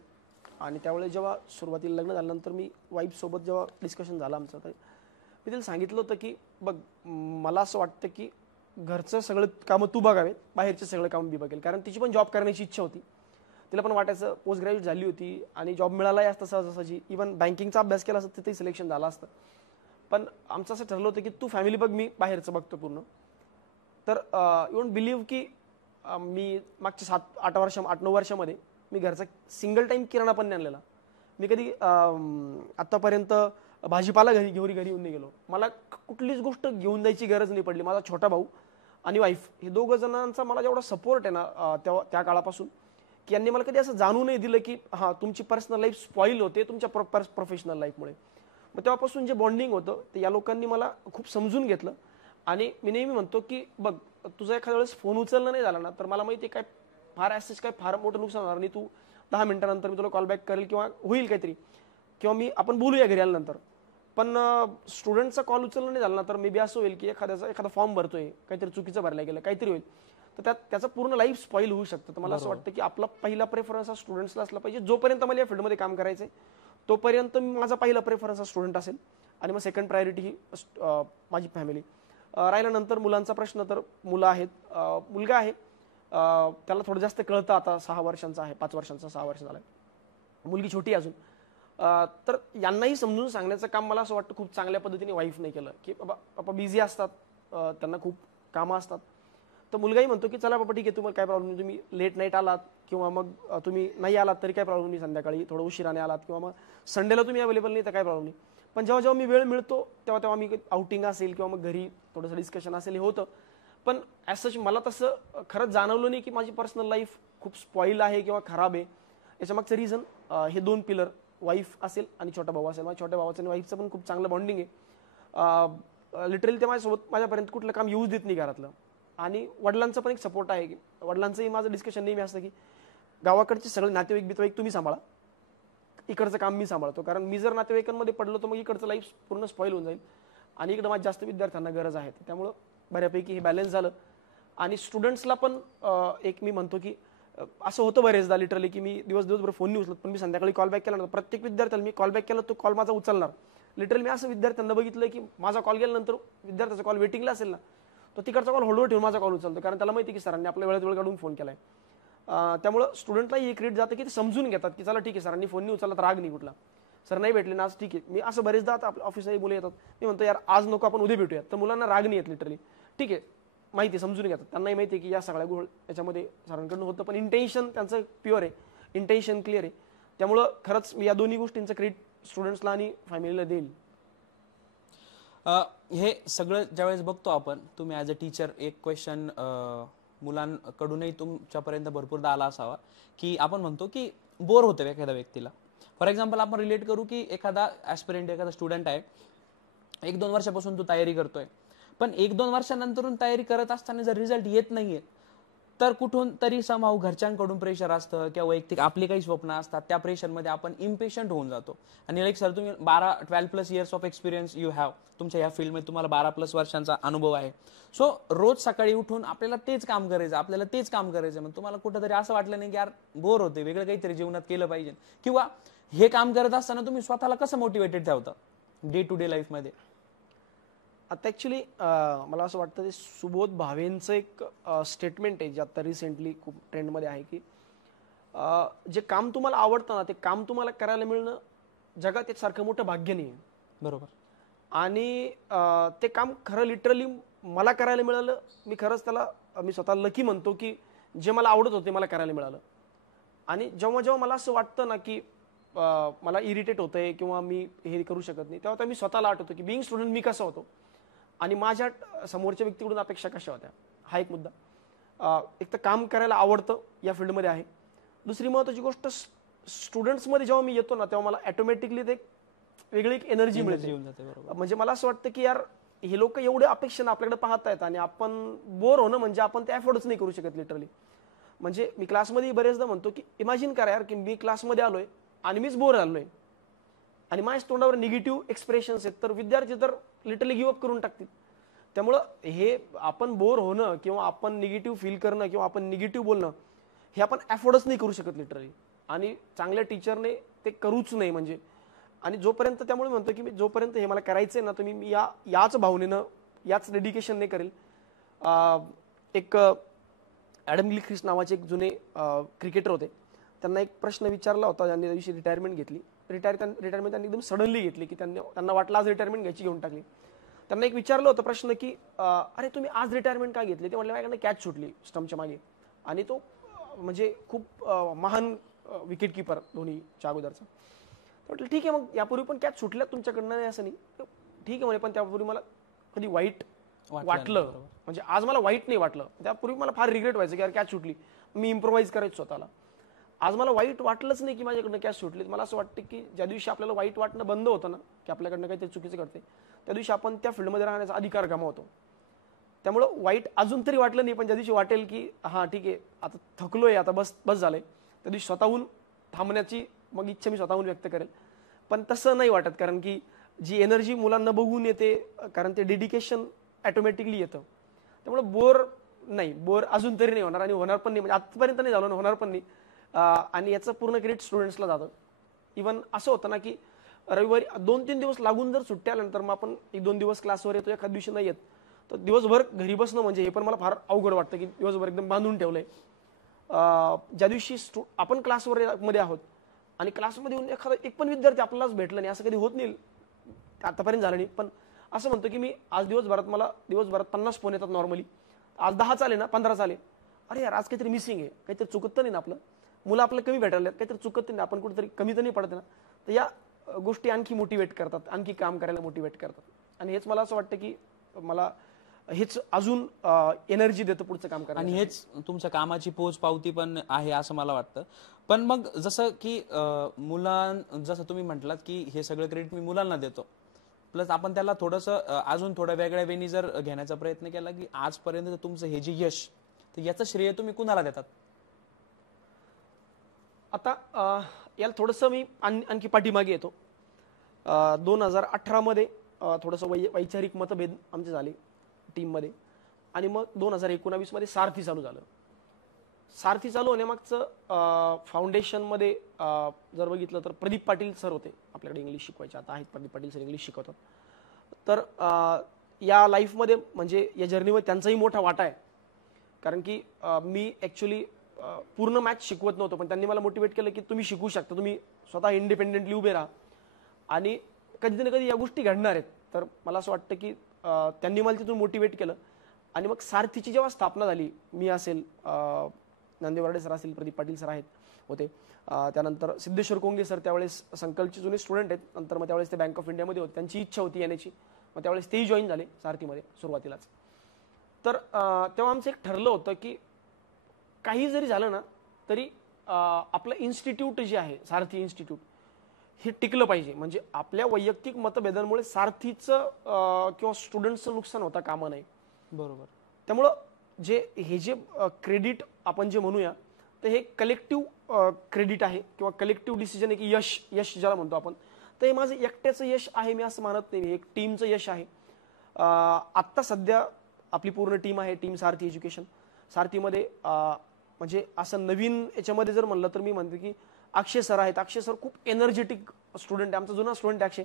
आणि त्यावेळेस जेव्हा सुरुवातीला लग्न झाल्यानंतर मी वाईफसोबत जेव्हा डिस्कशन झालं आमचं, तर मी तिला सांगितलं होतं की बघ, मला असं वाटतं की घरचं सगळं कामं तू बघावेत, बाहेरचे सगळं काम मी बघेल. कारण तिची पण जॉब करण्याची इच्छा होती, तिला पण वाटायचं, पोस्ट ग्रॅज्युएट झाली होती आणि जॉब मिळालाही असतं सहजासहजी. इव्हन बँकिंगचा अभ्यास केला असता तिथेही सिलेक्शन झालं असतं. पण आमचं असं ठरलं होतं की तू फॅमिली बघ, मी बाहेरचं बघतो पूर्ण. तर यू वोंट बिलीव्ह की मी मागच्या 8-9 वर्षामध्ये मी घरचा सिंगल टाईम किराणा पण नाही आणलेला. मी कधी आत्तापर्यंत भाजीपाला घरी येऊन नाही गेलो. मला कुठलीच गोष्ट घेऊन जायची गरज नाही पडली. माझा छोटा भाऊ आणि वाईफ हे 2 जणांचा मला जेवढा सपोर्ट आहे ना त्या काळापासून, की यांनी मला कधी असं जाणू नाही दिलं की हां तुमची पर्सनल लाईफ स्पॉईल होते तुमच्या प्रोफेशनल लाईफमुळे. मग तेव्हापासून जे बॉन्डिंग होतं ते या लोकांनी मला खूप समजून घेतलं. आणि मी नेहमी म्हणतो की बघ, तुझा एखाद्या वेळेस फोन उचलणं नाही झाला ना, तर मला माहिती आहे काय फार मोठं नुकसान होणार नाही. तू 10 मिनिटानंतर मी तुला कॉल बॅक करेल किंवा होईल काहीतरी, किंवा आपण बोलूया घरी आल्यानंतर. पण स्टुडंटचा कॉल उचलणं नाही झाला ना, तर मे बी असं होईल की एखादा फॉर्म भरतोय, काहीतरी चुकीचं भरला गेलं, काहीतरी होईल, तर त्याचं पूर्ण लाईफ स्पॉईल होऊ शकतं. तर मला असं वाटतं की आपला पहिला प्रेफरन्स हा स्टुडंट्सला असला पाहिजे. जोपर्यंत मला या फील्डमध्ये काम करायचं आहे तोपर्यंत माझा पहिला प्रेफरन्स हा स्टुडंट असेल आणि मग सेकंड प्रायोरिटी ही माझी फॅमिली. राहिल्यानंतर मुलांचा प्रश्न, तर मुलं आहेत, मुलगा आहे, त्याला थोडं जास्त कळतं आता, 6 वर्षांचा आहे, 5 वर्षांचा, 6 वर्ष झाला आहे, मुलगी छोटी अजून. तर यांनाही समजून सांगण्याचं काम मला असं वाटतं खूप चांगल्या पद्धतीने वाईफने केलं की बाबा बिझी असतात, त्यांना खूप कामं असतात. तर मुलगाही म्हणतो की चला बाबा ठीक आहे, तुम्हाला काय प्रॉब्लेम नाही, तुम्ही लेट नाईट आलात किंवा मग तुम्ही नाही आलात तरी काय प्रॉब्लेम नाही, संध्याकाळी थोडं उशिराने आलात किंवा मग संडेला तुम्ही अवेलेबल नाही तर काय प्रॉब्लेम नाही. पण जेव्हा जेव्हा मी वेळ मिळतो तेव्हा तेव्हा मी आउटिंग असेल किंवा मग घरी थोडंसं डिस्कशन असेल हे होतं. पण ॲज सच मला तसं खरंच जाणवलं नाही की माझी पर्सनल लाईफ खूप स्पॉईल आहे किंवा खराब आहे. याच्यामागचं रिझन हे 2 पिलर, वाईफ असेल आणि छोटा भाऊ असेल. माझ्या छोट्या भावाचं आणि वाईफचं पण खूप चांगलं बॉन्डिंग आहे. लिटरली ते माझ्यासोबत माझ्यापर्यंत कुठलं काम येऊच देत नाही घरातलं. आणि वडिलांचा पण एक सपोर्ट आहे की वडिलांचंही माझं डिस्कशन नेहमी असतं की गावाकडचे सगळे नातेवाईक बितेवाईक तुम्ही सांभाळा, इकडचं काम मी सांभाळतो. कारण मी जर नातेवाईकांमध्ये पडलो तर मग इकडचं लाईफ पूर्ण स्पॉईल होऊन जाईल आणि इकडं माझ्या जास्त विद्यार्थ्यांना गरज आहे. त्यामुळं बऱ्यापैकी हे बॅलन्स झालं. आणि स्टुडंट्सला पण एक मी म्हणतो की असं होतं बरेचदा लिटरली की मी दिवसभर फोन नाही उचलत, पण मी संध्याकाळी कॉल बॅक केला ना, प्रत्येक विद्यार्थ्याला मी कॉल बॅक केला तो कॉल माझा उचलणार. लिटरली मी असं विद्यार्थ्यांना बघितलं की माझा कॉल गेल्यानंतर विद्यार्थ्याचा कॉल वेटिंगला असेल ना, तो तिकडचा कॉल होल्डवर ठेवून माझा कॉल उचलतो, कारण त्याला माहिती की सरांनी आपल्या वेळेत वेळ काढून फोन केलाय. त्यामुळं स्टुडंटलाही हे क्रिएट जातं की ते समजून घेतात की चला ठीक आहे, सरांनी फोन नाही उचलला तर राग नाही कुठला, सर नाही भेटले ना आज ठीक आहे. मी असं बरेचदा आता आपल्या ऑफिसलाही मुलं येतात, मी म्हणतो यार आज नको आपण उद्या भेटूयात, तर मुलांना राग नाही येत लिटरली, ठीक आहे माहिती समजून घेतात. त्यांनाही माहिती आहे की या सगळ्या गोष्टी याच्यामध्ये सरांकडून होतं, पण इंटेन्शन त्यांचं प्युअर आहे, इंटेन्शन क्लिअर आहे. त्यामुळं खरंच मी या दोन्ही गोष्टींचं क्रेडिट स्टुडंट्सला आणि फॅमिलीला देईल. हे सगळं ज्यावेळेस बघतो आपण, तुम्ही ॲज अ टीचर एक क्वेश्चन मुलांकडूनही तुमच्यापर्यंत भरपूरदा आला असावा की आपण म्हणतो की बोर होतं एखाद्या व्यक्तीला. फॉर एक्झाम्पल आपण रिलेट करू की एखादा ॲस्पिरंट, एखादा स्टुडंट आहे, 1-2 वर्षापासून तो तयारी करतोय, पण 1-2 वर्षानंतरून तयारी करत असताना जर रिझल्ट येत नाहीये तर कुठून तरी समाव घरच्यांकडून प्रेशर असतं किंवा वैयक्तिक आपली काही स्वप्न असतात, त्या प्रेशरमध्ये आपण इम्पेशंट होऊन जातो. आणि लाईक सर तुम्ही 12-12+ years of experience you have, तुमच्या या फील्डमध्ये तुम्हाला 12+ वर्षांचा अनुभव आहे. सो रोज सकाळी उठून आपल्याला तेच काम करायचं, मग तुम्हाला कुठंतरी असं वाटलं नाही की यार बोर होते, वेगळं काहीतरी जीवनात केलं पाहिजे, किंवा हे काम करत असताना तुम्ही स्वतःला कसं मोटिवेटेड ठेवता डे टू डे लाईफमध्ये? आता ॲक्च्युली मला असं वाटतं ते सुबोध भावेंचं एक स्टेटमेंट आहे जे आता रिसेंटली खूप ट्रेंडमध्ये आहे की जे काम तुम्हाला आवडतं ना ते काम तुम्हाला करायला मिळणं जगात एक सारखं मोठं भाग्य नाही आहे. बरोबर. आणि ते काम खरं लिटरली मला करायला मिळालं, मी खरंच त्याला मी स्वतः लकी म्हणतो की जे मला आवडत होते मला करायला मिळालं. आणि जेव्हा जेव्हा मला असं वाटतं ना की मला इरिटेट होतंय किंवा मी हे करू शकत नाही, तेव्हा मी स्वतःला आठवतो की बिईंग स्टुडंट मी कसा होतो आणि माझ्या समोरच्या व्यक्तीकडून अपेक्षा कशा होत्या. हा एक मुद्दा. एक तर काम करायला आवडतं या फील्डमध्ये आहे. दुसरी महत्त्वाची गोष्ट, स्टुडंट्समध्ये जेव्हा मी येतो ना तेव्हा मला ऑटोमॅटिकली ते वेगळी एक एनर्जी मिळते. म्हणजे मला असं वाटतं की यार हे लोक एवढे अपेक्षेनं आपल्याकडे पाहत आहेत आणि आपण बोर होणं म्हणजे आपण ते अफोर्डच नाही करू शकत लिटरली. म्हणजे मी क्लासमध्ये बरेचदा म्हणतो की इमॅजिन करा यार की मी क्लासमध्ये आलोय आणि मीच बोर झालोय आणि माझ्या तोंडावर निगेटिव्ह एक्सप्रेशन्स आहेत, तर विद्यार्थी तर लिटरली गिव्हअप करून टाकतील. त्यामुळं हे आपण बोर होणं किंवा आपण निगेटिव्ह फील करणं किंवा आपण निगेटिव्ह बोलणं हे आपण अफोर्डच नाही करू शकत लिटरली. आणि चांगल्या टीचरने ते करूच नाही म्हणजे. आणि जोपर्यंत, त्यामुळे म्हणतो की मी जोपर्यंत हे मला करायचंय ना, तर मी याच भावनेनं याच डेडिकेशनने करेल. एक ॲडम गिलख्रिस्ट नावाचे एक जुने क्रिकेटर होते, त्यांना एक प्रश्न विचारला होता, ज्यांनी त्या दिवशी रिटायरमेंट घेतली. रिटायरमेंट त्यांनी एकदम सडनली घेतली की त्यांना वाटलं आज रिटायरमेंट घ्यायची, घेऊन टाकली. त्यांना एक विचारलं होतं प्रश्न की अरे तुम्ही आज रिटायरमेंट का घेतली? ते म्हटले माझ्याकडे कॅच सुटली स्टंपच्या मागे. आणि तो म्हणजे खूप महान विकेट किपर धोनीच्या अगोदरचा. म्हटलं ठीक आहे, मग यापूर्वी पण कॅच सुटल्या तुमच्याकडनं नाही असं नाही, ठीक आहे म्हणे, पण त्यापूर्वी मला कधी वाईट वाटलं, म्हणजे आज मला वाईट नाही वाटलं. त्यापूर्वी मला फार रिग्रेट व्हायचं की यार कॅच सुटली, मी इम्प्रोवाइज करायचो स्वतःला. आज मला वाईट वाटलंच नाही की माझ्याकडनं कॅच सुटली. मला असं वाटतं की ज्या दिवशी आपल्याला वाईट वाटणं बंद होतं ना, की आपल्याकडनं काहीतरी चुकीचं करते, त्या दिवशी आपण त्या फील्डमध्ये राहण्याचा अधिकार गमावतो. त्यामुळं वाईट अजून तरी वाटलं नाही, पण ज्या दिवशी वाटेल की हां ठीक आहे आता थकलोय, आता बस झालंय, त्या दिवशी स्वतःहून थांबण्याची मग इच्छा मी स्वतःहून व्यक्त करेल. पण तसं नाही वाटत, कारण की जी एनर्जी मुलांना बघून येते, कारण ते डेडिकेशन ऑटोमॅटिकली येतं. त्यामुळे बोर अजून तरी नाही होणार आणि होणार पण नाही, म्हणजे आतापर्यंत नाही झालं ना, होणार पण नाही. आणि याचं पूर्ण क्रेडिट स्टुडंट्सला जातं. इव्हन असं होतं ना की रविवारी 2-3 दिवस लागून जर सुट्ट्या आल्यानंतर मग आपण 1-2 दिवस क्लासवर येतो, एखाद्या दिवशी नाही येत, तर दिवसभर घरी बसणं म्हणजे हे पण मला फार अवघड वाटतं की दिवसभर एकदम बांधून ठेवलंय. ज्या दिवशी आपण क्लासवर मध्ये आहोत आणि क्लासमध्ये येऊन एखादा एक पण विद्यार्थी आपल्यालाच भेटला नाही, असं कधी होत नाही, आतापर्यंत झालं नाही, पण असं म्हणतो की मी आज दिवसभरात 50 फोन येतात नॉर्मली, आज 10 आले ना, 15 आले, अरे यार आज काहीतरी मिसिंग आहे, काहीतरी चुकत तर नाही ना आपलं, मुलं आपलं कमी भेटायला काहीतरी चुकत तर नाही, आपण कुठेतरी कमी तर नाही पडत ना. तर या गोष्टी आणखी मोटिवेट करतात, आणखी काम करायला मोटिवेट करतात. आणि हेच मला असं वाटतं की मला हेच अजून एनर्जी देतं पुढचं काम करायला. आणि हेच तुमच्या कामाची पोच पावती पण आहे असं मला वाटतं. पण मग जसं की जसं तुम्ही म्हटलात की हे सगळं क्रेडिट मी मुलांना देतो, प्लस आपण त्याला थोडंसं अजून थोड्या वेगळ्या वेनी जर घेण्याचा प्रयत्न केला की आजपर्यंत तुमचं हे जे यश, तर याचं श्रेय तुम्ही कुणाला देतात? आता याला थोडंसं मी आणखी पाठीमागे येतो. 2018 मध्ये थोडंसं वैचारिक मतभेद आमचे झाले टीममध्ये, आणि मग 2019 मध्ये सारथी चालू झालं. सारथी चालू होण्यामागचं फाउंडेशनमध्ये जर बघितलं तर प्रदीप पाटील सर होते आपल्याकडे, इंग्लिश शिकवायचे, आता आहेत प्रदीप पाटील सर, इंग्लिश शिकवतात. तर या लाईफमध्ये म्हणजे या जर्नीमध्ये त्यांचाही मोठा वाटा आहे. कारण की मी ॲक्च्युली पूर्ण मॅच शिकवत नव्हतो, पण त्यांनी मला मोटिवेट केलं की तुम्ही शिकू शकता, तुम्ही स्वतः इंडिपेंडेंटली उभे राहा आणि कधी ना कधी या गोष्टी घडणार आहेत. तर मला असं वाटतं की त्यांनी मला तिथून मोटिवेट केलं. आणि मग सारथीची जेव्हा स्थापना झाली, मी असेल, नंदेवर्डे सर असेल, प्रदीप पाटील सर होते, त्यानंतर सिद्धेश्वर कोंगे सर त्यावेळेस संकल्पचे जुने स्टुडंट आहेत, नंतर मग त्यावेळेस ते बँक ऑफ इंडियामध्ये होते, त्यांची इच्छा होती येण्याची, मग त्यावेळेस तेही जॉईन झाले सारथीमध्ये सुरुवातीलाच. तर तेव्हा आमचं एक ठरलं होतं की काही जरी झालं ना तरी आपलं इन्स्टिट्यूट जे आहे सारथी इन्स्टिट्यूट हे टिकलं पाहिजे. म्हणजे आपल्या वैयक्तिक मतभेदांमुळे सारथीचं किंवा स्टुडंट्सचं नुकसान होता कामा नये. बरोबर. त्यामुळं हे जे क्रेडिट आपण जे म्हणूया, तर हे कलेक्टिव्ह क्रेडिट आहे किंवा कलेक्टिव्ह डिसिजन आहे की यश ज्याला म्हणतो आपण, तर हे माझं एकट्याचं यश आहे मी असं मानत नाही, हे एक टीमचं यश आहे. आत्ता सध्या आपली पूर्ण टीम आहे, टीम सारथी एज्युकेशन. सारथीमध्ये म्हणजे असं नवीन याच्यामध्ये जर म्हणलं तर मी म्हणतो की अक्षय सर आहेत. अक्षय सर खूप एनर्जेटिक स्टुडंट आहे, आमचा जुना स्टुडंट आहे अक्षय,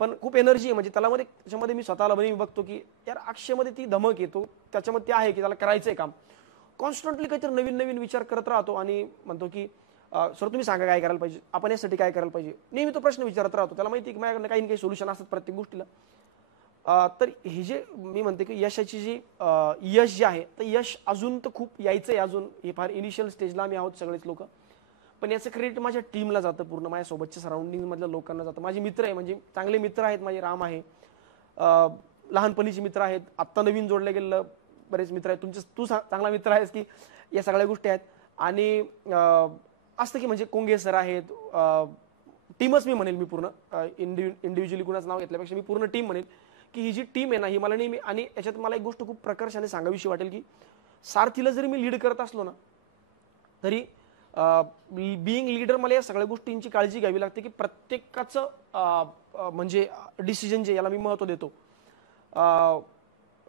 पण खूप एनर्जी आहे. म्हणजे त्याच्यामध्ये मी स्वतःला बघतो की यार अक्षयमध्ये ती धमक येतो, त्याच्यामध्ये ते आहे की त्याला करायचंय काम, कॉन्स्टंटली काहीतरी नवीन नवीन विचार करत राहतो आणि म्हणतो की सर तुम्ही सांगा काय करायला पाहिजे, आपण यासाठी काय करायला पाहिजे, नेहमी तो प्रश्न विचारत राहतो. त्याला माहिती आहे की माझ्याकडनं काही ना काही सोल्युशन असतात प्रत्येक गोष्टीला. तर हे जे मी म्हणते की यशाची जी यश जे आहे, तर यश अजून तर खूप यायचंय, अजून हे फार इनिशियल स्टेजला आम्ही आहोत सगळेच लोक. पण याचं क्रेडिट माझ्या टीमला जातं, पूर्ण माझ्या सोबतच्या सराउंडिंग मधल्या लोकांना जातं. माझे मित्र आहे, म्हणजे चांगले मित्र आहेत माझे, राम आहे, लहानपणीचे मित्र आहेत, आत्ता नवीन जोडले गेलेलं बरेच मित्र आहेत. तू चांगला मित्र आहेस की या सगळ्या गोष्टी आहेत. आणि असतं की म्हणजे कोंगे सर आहेत, टीमच मी म्हणेल, मी पूर्ण इंडिव्हिज्युअली कुणाचं नाव घेतल्यापेक्षा मी पूर्ण टीम म्हणेल की ही जी टीम आहे ना, ही मला नेहमी, आणि याच्यात मला एक गोष्ट खूप प्रकर्षाने सांगावीशी वाटेल की सारथीला जरी मी लीड करत असलो ना, तरी बिईंग लीडर मला या सगळ्या गोष्टींची काळजी घ्यावी लागते की प्रत्येकाचं म्हणजे डिसिजन जे याला मी महत्त्व देतो.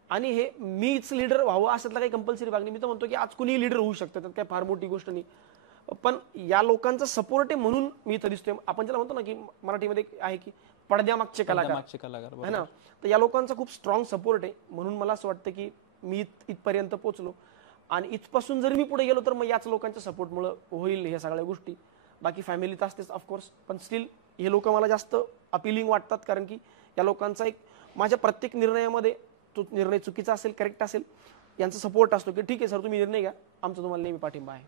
आणि हे मीच लीडर व्हावं असल्यातला काही कंपल्सरी भाग नाही. मी तर म्हणतो की आज कुणीही लीडर होऊ शकतं, त्यात काही फार मोठी गोष्ट नाही. पण या लोकांचा सपोर्ट आहे म्हणून मी इथं दिसतोय. आपण ज्याला म्हणतो ना की मराठीमध्ये आहे की पडद्यामागचे कलाकार है ना, तर या लोकांचा खूप स्ट्रॉंग सपोर्ट आहे, म्हणून मला असं वाटतं की मी इथपर्यंत पोहोचलो. आणि इथपासून जर मी पुढे गेलो तर मग याच लोकांच्या सपोर्टमुळे होईल ह्या सगळ्या गोष्टी. बाकी फॅमिली तर असतेच ऑफकोर्स, पण स्टील हे लोक मला जास्त अपिलिंग वाटतात, कारण की या लोकांचा एक माझ्या प्रत्येक निर्णयामध्ये, तो निर्णय चुकीचा असेल करेक्ट असेल, यांचा सपोर्ट असतो की ठीक आहे सर तुम्ही निर्णय घ्या, आमचा तुम्हाला नेहमी पाठिंबा आहे.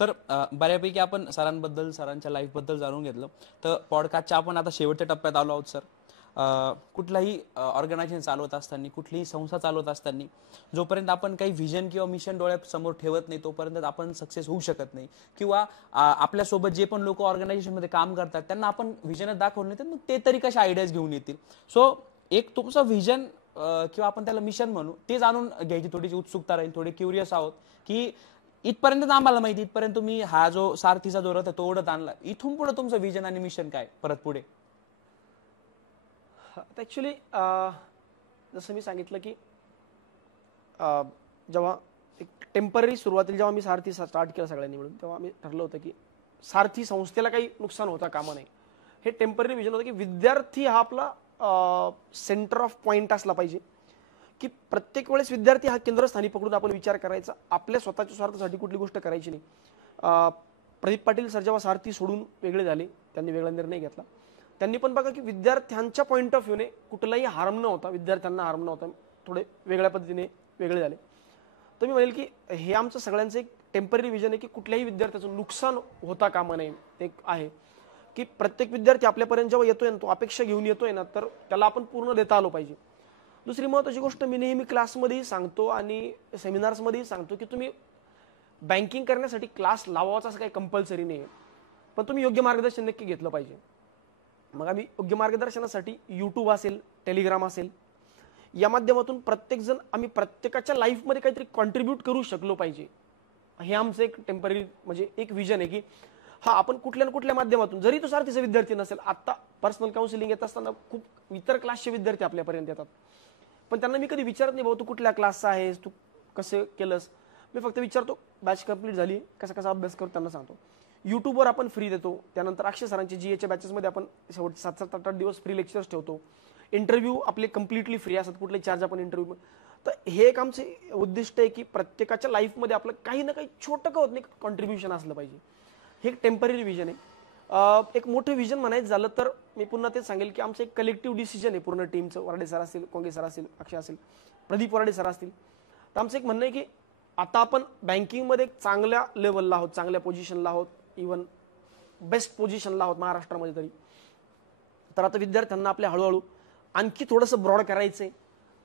तर बऱ्यापैकी आपण सरांबद्दल, सरांच्या लाईफबद्दल जाणून घेतलं. तर पॉडकास्टच्या आपण आता शेवटच्या टप्प्यात आलो आहोत सर. कुठलाही ऑर्गनायझेशन चालवत असताना, कुठलीही संस्था चालवत असताना, जोपर्यंत आपण काही व्हिजन किंवा मिशन डोळ्यासमोर ठेवत नाही तोपर्यंत आपण सक्सेस होऊ शकत नाही. किंवा आपल्यासोबत जे पण लोक ऑर्गनायझेशनमध्ये काम करतात त्यांना आपण व्हिजनच दाखवलं नाही तर मग ते तरी कशा आयडियाज घेऊन येतील. सो एक तुमचं व्हिजन किंवा आपण त्याला मिशन म्हणू, ते जाणून घ्यायची थोडीशी उत्सुकता राहील. थोडे क्युरियस आहोत की इथपर्यंत आम्हाला माहिती, इथपर्यंत तुम्ही हा जो सारथीचा जो रथ तो ओढत आणला, इथून पुढे तुमचं व्हिजन आणि मिशन काय परत पुढे? ॲक्च्युली जसं मी सांगितलं की जेव्हा एक टेम्पररी सुरुवातीला जेव्हा मी सारथी स्टार्ट केलं सगळ्यांनी मिळून, तेव्हा आम्ही ठरलं होतं की सारथी संस्थेला काही नुकसान होता कामा नये. हे टेम्पररी विजन होतं की विद्यार्थी हा आपला सेंटर ऑफ पॉईंट असला पाहिजे, की प्रत्येक वेळेस विद्यार्थी हा केंद्रस्थानी पकडून आपण विचार करायचा, आपल्या स्वतःच्या स्वार्थासाठी कुठली गोष्ट करायची नाही. प्रदीप पाटील सर जेव्हा सारथी सोडून वेगळे झाले, त्यांनी वेगळा निर्णय घेतला, त्यांनी पण बघा की विद्यार्थ्यांच्या पॉईंट ऑफ व्ह्यूने कुठलाही हार्म न होता, विद्यार्थ्यांना हार्म न होता, थोडे वेगळ्या पद्धतीने वेगळे झाले. तर मी म्हणेल की हे आमचं सगळ्यांचं एक टेम्पररी विजन आहे की कुठल्याही विद्यार्थ्याचं नुकसान होता कामा नये. एक आहे की प्रत्येक विद्यार्थी आपल्यापर्यंत जेव्हा येतोय ना, तो अपेक्षा घेऊन येतोय ना, तर त्याला आपण पूर्ण देता आलो पाहिजे. दुसरी महत्त्वाची गोष्ट मी नेहमी क्लासमध्येही सांगतो आणि सेमिनार्समध्येही सांगतो की तुम्ही बँकिंग करण्यासाठी क्लास लावायचा असं काही कंपल्सरी नाही आहे, पण तुम्ही योग्य मार्गदर्शन नक्की घेतलं पाहिजे. मग आम्ही योग्य मार्गदर्शनासाठी यूट्यूब असेल, टेलिग्राम असेल, या माध्यमातून प्रत्येकजण आम्ही प्रत्येकाच्या लाईफमध्ये काहीतरी कॉन्ट्रीब्यूट करू शकलो पाहिजे. हे आमचं एक टेम्पररी म्हणजे एक विजन आहे की हा आपण कुठल्या ना कुठल्या माध्यमातून, जरी तो सारथीचा विद्यार्थी नसेल, आता पर्सनल काउन्सिलिंग येत असताना खूप इतर क्लासचे विद्यार्थी आपल्यापर्यंत येतात, पण त्यांना मी कधी विचारत नाही भाऊ तू कुठल्या क्लासचा आहेस, तू कसं केलंस. मी फक्त विचारतो बॅच कंप्लीट झाली, कसा कसा अभ्यास करू त्यांना सांगतो. यूट्यूबवर आपण फ्री देतो. त्यानंतर अक्षय सरांची GA बॅचेसमध्ये आपण शेवट 7-8 दिवस फ्री लेक्चर्स ठेवतो. इंटरव्ह्यू आपले कम्प्लिटली फ्री असतात, कुठले चार्ज आपण इंटरव्ह्यू. तर हे एक आमचे उद्दिष्ट आहे की प्रत्येकाच्या लाईफमध्ये आपलं काही ना काही छोटं का होत नाही कॉन्ट्रीब्युशन असलं पाहिजे. हे एक टेम्पररी विजन आहे. एक मोठं विजन म्हणायचं झालं तर मी पुन्हा तेच सांगेल की आमचं एक कलेक्टिव्ह डिसिजन आहे पूर्ण टीमचं. वराडे सर असतील, कोंगे सर असतील, अक्षय असेल, प्रदीप वराडे सर असतील. तर आमचं एक म्हणणं आहे की आता आपण बँकिंगमध्ये एक चांगल्या लेवलला आहोत, चांगल्या पोझिशनला आहोत, इव्हन बेस्ट पोझिशनला आहोत महाराष्ट्रामध्ये तरी. तर आता विद्यार्थ्यांना आपल्या हळूहळू आणखी थोडंसं ब्रॉड करायचं आहे.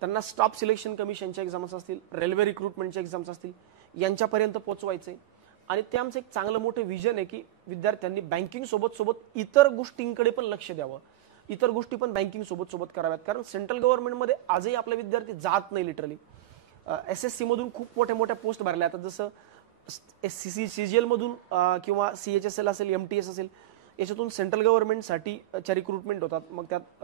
त्यांना स्टाफ सिलेक्शन कमिशनच्या एक्झाम्स असतील, रेल्वे रिक्रुटमेंटच्या एक्झाम्स असतील, यांच्यापर्यंत पोहोचवायचं आहे. आणि ते आमचं एक चांगलं मोठं विजन आहे की विद्यार्थ्यांनी बँकिंग सोबत इतर गोष्टींकडे पण लक्ष द्यावं, इतर गोष्टी पण बँकिंग सोबत कराव्यात. कारण सेंट्रल गव्हर्नमेंटमध्ये आजही आपला विद्यार्थी जात नाही लिटरली. SSC मधून खूप मोठ्या पोस्ट भरल्या आता, जसं SCC CGL मधून किंवा CHSL असेल, MTS असेल, याच्यातून सेंट्रल गव्हर्नमेंटसाठी रिक्रुटमेंट होतात. मग त्यात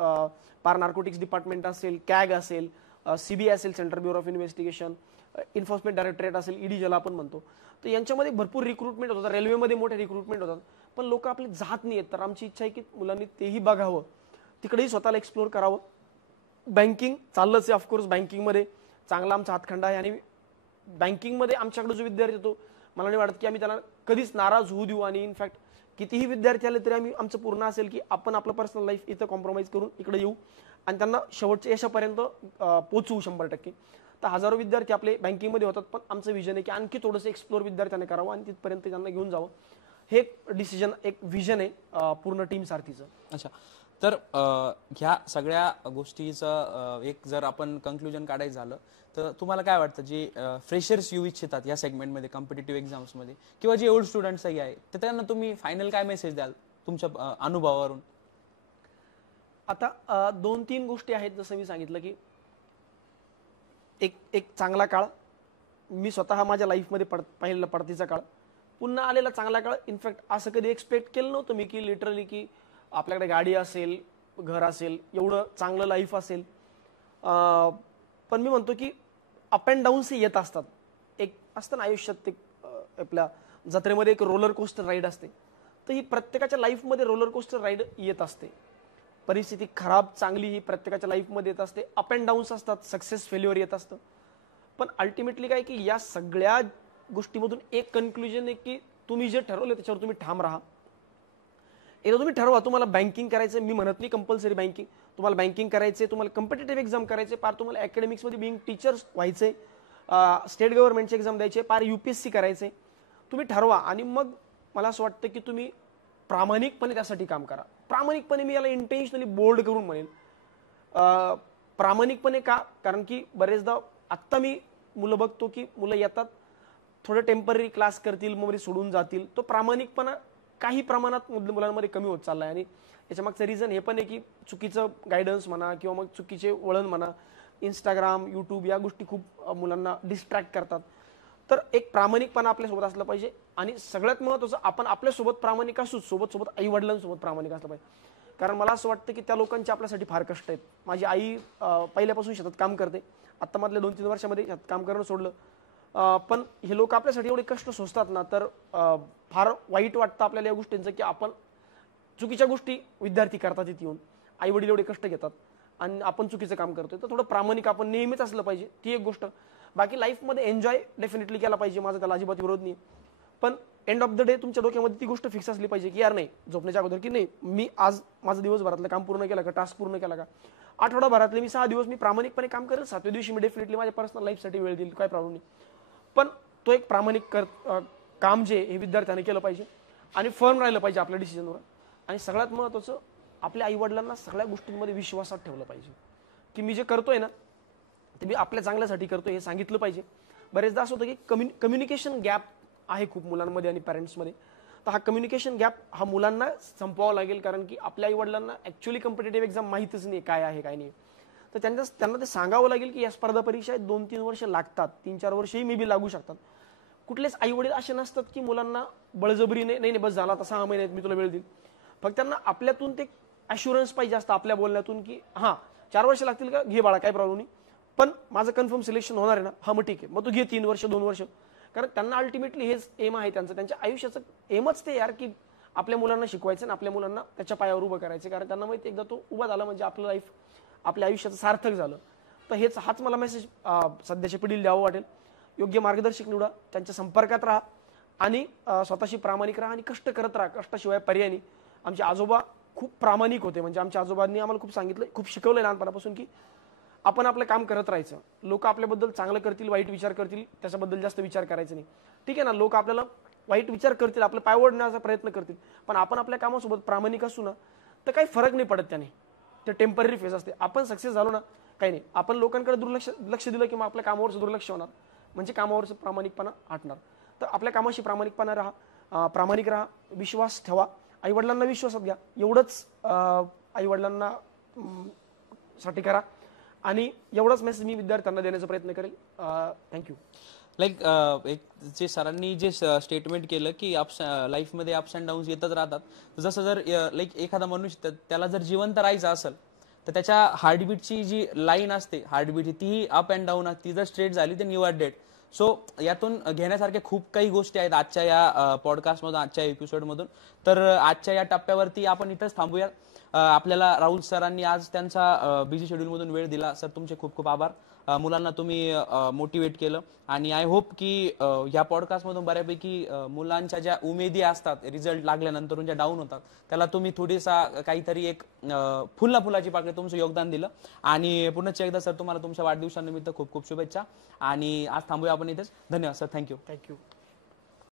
पार नार्कोटिक्स डिपार्टमेंट असेल, CAG असेल, CBI असेल, central bureau of investigation, enforcement directorate असेल, ED ज्याला आपण म्हणतो. तर यांच्यामध्ये भरपूर रिक्रुटमेंट होतात, रेल्वेमध्ये मोठे रिक्रुटमेंट होतात, पण लोक आपली जात नाही आहेत. तर आमची इच्छा आहे की मुलांनी तेही बघावं, तिकडेही स्वतःला एक्सप्लोर करावं. बँकिंग चाललंच आहे ऑफकोर्स, बँकिंगमध्ये चांगला आमचा हातखंडा आहे आणि बँकिंगमध्ये आमच्याकडे जो विद्यार्थी येतो मला नाही वाटत की आम्ही त्याला कधीच नाराज होऊ देऊ. आणि इनफॅक्ट कितीही विद्यार्थी आले तरी आम्ही आमचं पूर्ण असेल की आपण आपलं पर्सनल लाईफ इथं कॉम्प्रोमाइज करून इकडे येऊ आणि त्यांना शेवटच्या यशापर्यंत पोचवू 100%. तर हजारो विद्यार्थी आपले बँकिंगमध्ये होतात, पण आमचं विजन आहे की आणखी थोडंसं एक्सप्लोर विद्यार्थ्यांनी करावं आणि तिथपर्यंत त्यांना घेऊन जावं. हे एक डिसिजन, एक विजन आहे पूर्ण टीम सारथीचं. अच्छा, तर ह्या सगळ्या गोष्टीचं एक जर आपण कंक्लुजन काढायचं झालं तर तुम्हाला काय वाटतं, जे फ्रेशर्स येऊ इच्छितात या सेगमेंटमध्ये, कॉम्पिटिटिव्ह एक्झाम्समध्ये, किंवा जे ओल्ड स्टुडंट्सही आहे, तर त्यांना तुम्ही फायनल काय मेसेज द्याल तुमच्या अनुभवावरून? आता 2-3 गोष्टी आहेत. जसं मी सांगितलं की एक चांगला काळ, मी स्वतः माझ्या लाईफमध्ये पाहिलेला पडतीचा काळ, पुन्हा आलेला चांगला काळ. इनफॅक्ट असं कधी एक्सपेक्ट केलं नव्हतं मी की लिटरली की आपल्याकडे गाडी असेल, घर असेल, एवढं चांगलं लाईफ असेल. पण मी म्हणतो की अप अँड डाऊन्स येत असतात. एक असतं ना आयुष्यात, एक आपल्या जत्रेमध्ये एक रोलर कोस्टर राईड असते, तर ही प्रत्येकाच्या लाईफमध्ये रोलर कोस्टर राईड येत असते. परिस्थिती खराब चांगली ही प्रत्येकाच्या लाईफमध्ये येत असते. अप अँड डाऊन्स असतात, सक्सेस फेल्युअर येत असतं. पण अल्टिमेटली काय की या सगळ्या गोष्टीमधून एक कन्क्लुजन आहे की तुम्ही जे ठरवलं त्याच्यावर तुम्ही ठाम राहा. एकदा तुम्ही ठरवा तुम्हाला बँकिंग करायचं, मी म्हणत नाही कंपल्सरी बँकिंग, तुम्हाला बँकिंग करायचे, तुम्हाला कॉम्पिटिटिव्ह एक्झाम करायचे, पार तुम्हाला अकॅडमिक्समध्ये बिंग टीचर्स व्हायचे, स्टेट गव्हर्नमेंटचे एक्झाम द्यायचे, पार UPSC करायचे, तुम्ही ठरवा. आणि मग मला असं वाटतं की तुम्ही प्रामाणिकपणे त्यासाठी काम करा. प्रामाणिकपणे मी याला इंटेन्शनली बोल्ड करून म्हणेन. प्रामाणिकपणे का? कारण की बरेचदा आत्ता मी मुलं बघतो की मुलं येतात, थोडं टेम्पररी क्लास करतील, मग सोडून जातील. तो प्रामाणिकपणा काही प्रमाणात मुलांमध्ये कमी होत चालला आहे. आणि याच्या मागचं रिझन हे पण आहे की चुकीचं गायडन्स म्हणा किंवा मग चुकीचे वळण म्हणा, इंस्टाग्राम, यूट्यूब या गोष्टी खूप मुलांना डिस्ट्रॅक्ट करतात. तर एक प्रामाणिकपणा आपल्यासोबत असलं पाहिजे. आणि सगळ्यात महत्त्वाचं, आपण आपल्यासोबत प्रामाणिक असू, सोबत आई वडिलांसोबत प्रामाणिक असलं पाहिजे. कारण मला असं वाटतं की त्या लोकांचे आपल्यासाठी फार कष्ट आहेत. माझी आई पहिल्यापासून शेतात काम करते, आत्ता मधल्या 2-3 वर्षामध्ये शेतात काम करणं सोडलं, पण हे लोक आपल्यासाठी एवढे कष्ट सोसतात ना, तर फार वाईट वाटतं आपल्याला या गोष्टींचं की आपण चुकीच्या गोष्टी विद्यार्थी करतात इथे येऊन, आई वडील एवढे कष्ट घेतात आणि आपण चुकीचं काम करतोय. तर थोडं प्रामाणिक आपण नेहमीच असलं पाहिजे, ती एक गोष्ट. बाकी लाईफमध्ये एन्जॉय डेफिनेटली केला पाहिजे, माझा त्याला अजिबात विरोध नाही. पण एंड ऑफ द डे तुमच्या डोक्यामध्ये ती गोष्ट फिक्स असली पाहिजे की यार नाही, झोपण्याच्या अगोदर की नाही, मी आज माझं दिवसभरातलं काम पूर्ण केलं का, टास्क पूर्ण केला का, आठवडाभरातले मी 6 दिवस मी प्रामाणिकपणे काम करेल, 7व्या दिवशी मी डेफिनेटली माझ्या पर्सनल लाईफसाठी वेळ देईल, काय प्रॉब्लेम नाही. पण तो एक प्रामाणिक काम जे हे विद्यार्थ्याने केलं पाहिजे आणि फर्म राहिलं पाहिजे आपल्या डिसिजनवर. आणि सगळ्यात महत्त्वाचं, आपल्या आईवडिलांना सगळ्या गोष्टींमध्ये विश्वासात ठेवलं पाहिजे की मी जे करतोय ना ते मी आपल्या चांगल्यासाठी करतोय हे सांगितलं पाहिजे. बरेचदा असं होतं की कम्युनिकेशन गॅप आहे खूप मुलांमध्ये आणि पॅरेंट्समध्ये. तर हा कम्युनिकेशन गॅप हा मुलांना संपवावा लागेल, कारण की आपल्या आईवडिलांना ॲक्च्युली कॉम्पिटेटिव्ह एक्झाम माहीतच नाही काय आहे काय नाही. तर त्यांना ते सांगावं लागेल की या स्पर्धा परीक्षा 2-3 वर्ष लागतात, 3-4 वर्षही मे बी लागू शकतात. कुठलेच आईवडील असे नसतात की मुलांना बळजबरीने नाही बस झाला, आता 6 महिन्यात मी तुला वेळ देईल. फक्त त्यांना आपल्यातून ते ॲश्युरन्स पाहिजे असतं, आपल्या बोलण्यातून की हां 4 वर्ष लागतील का, घे बाळा काय प्रॉब्लेम नाही, पण माझं कन्फर्म सिलेक्शन होणार आहे ना, हां मग ठीक आहे, मग तू घे 3 वर्ष 2 वर्ष. कारण त्यांना अल्टिमेटली हेच एम आहे त्यांच्या आयुष्याचं एमच ते यार की आपल्या मुलांना शिकवायचं आणि आपल्या मुलांना त्याच्या पायावर उभं करायचं. कारण त्यांना माहिती एकदा तो उभा झाला म्हणजे आपलं लाईफ आपल्या आयुष्याचं सार्थक झालं. तर हाच मला मेसेज सध्याच्या पिढीला द्यावं वाटेल. योग्य मार्गदर्शक निवडा, त्यांच्या संपर्कात राहा आणि स्वतःशी प्रामाणिक राहा आणि कष्ट करत राहा. कष्टाशिवाय पर्याय नाही. आमचे आजोबा खूप प्रामाणिक होते, म्हणजे आमच्या आजोबांनी आम्हाला खूप सांगितलं, खूप शिकवलंय लहानपणापासून की आपण आपलं काम करत राहायचं. लोक आपल्याबद्दल चांगलं करतील, वाईट विचार करतील, त्याच्याबद्दल जास्त विचार करायचा नाही. ठीक आहे ना, लोक आपल्याला वाईट विचार करतील, आपलं पाय ओढण्याचा प्रयत्न करतील, पण आपण आपल्या कामासोबत प्रामाणिक असू ना तर काही फरक नाही पडत त्याने. ते टेम्पररी फेज असते. आपण सक्सेस झालो ना काही नाही, आपण लोकांकडे लक्ष दिलं की मग आपल्या कामावरचं दुर्लक्ष होणार, म्हणजे कामावरचं प्रामाणिकपणा हटणार. तर आपल्या कामाशी प्रामाणिकपणा राहा, प्रामाणिक राहा, विश्वास ठेवा, आईवडिलांना विश्वासात घ्या. एवढंच आईवडिलांना साठी करा आणि एवढाच मेसेज मी विद्यार्थ्यांना देण्याचा प्रयत्न करेल. थँक्यू. एक जे सरांनी जे स्टेटमेंट केलं की लाईफमध्ये अप्स अँड डाऊन्स येतच राहतात. जसं जर एखादा मनुष्य त्याला जर जिवंत राहायचं असेल तर त्याच्या हार्टबीटची जी लाईन असते, हार्टबीट ती अप अँड डाऊन असते, ती जर स्ट्रेट झाली तर यू आर डेड. सो यातून घेण्यासारख्या खूप काही गोष्टी आहेत आजच्या या पॉडकास्टमधून, आजच्या एपिसोडमधून. तर आजच्या या टप्प्यावरती आपण इथंच थांबूया. आपल्याला राहुल सरांनी आज त्यांचा बिझी शेड्यूलमधून वेळ दिला. सर तुमचे खूप खूप आभार. मुलांना तुम्ही मोटिवेट केलं आणि आय होप की ह्या पॉडकास्टमधून बऱ्यापैकी मुलांच्या ज्या उमेदी असतात रिझल्ट लागल्यानंतर ज्या डाऊन होतात त्याला तुम्ही थोडीसा काहीतरी एक फुलाची पाकळी तुमचं योगदान दिलं. आणि पुन्हा एकदा सर तुम्हाला तुमच्या वाढदिवसानिमित्त खूप खूप शुभेच्छा. आणि आज थांबूया आपण इथेच. धन्यवाद सर. थँक्यू.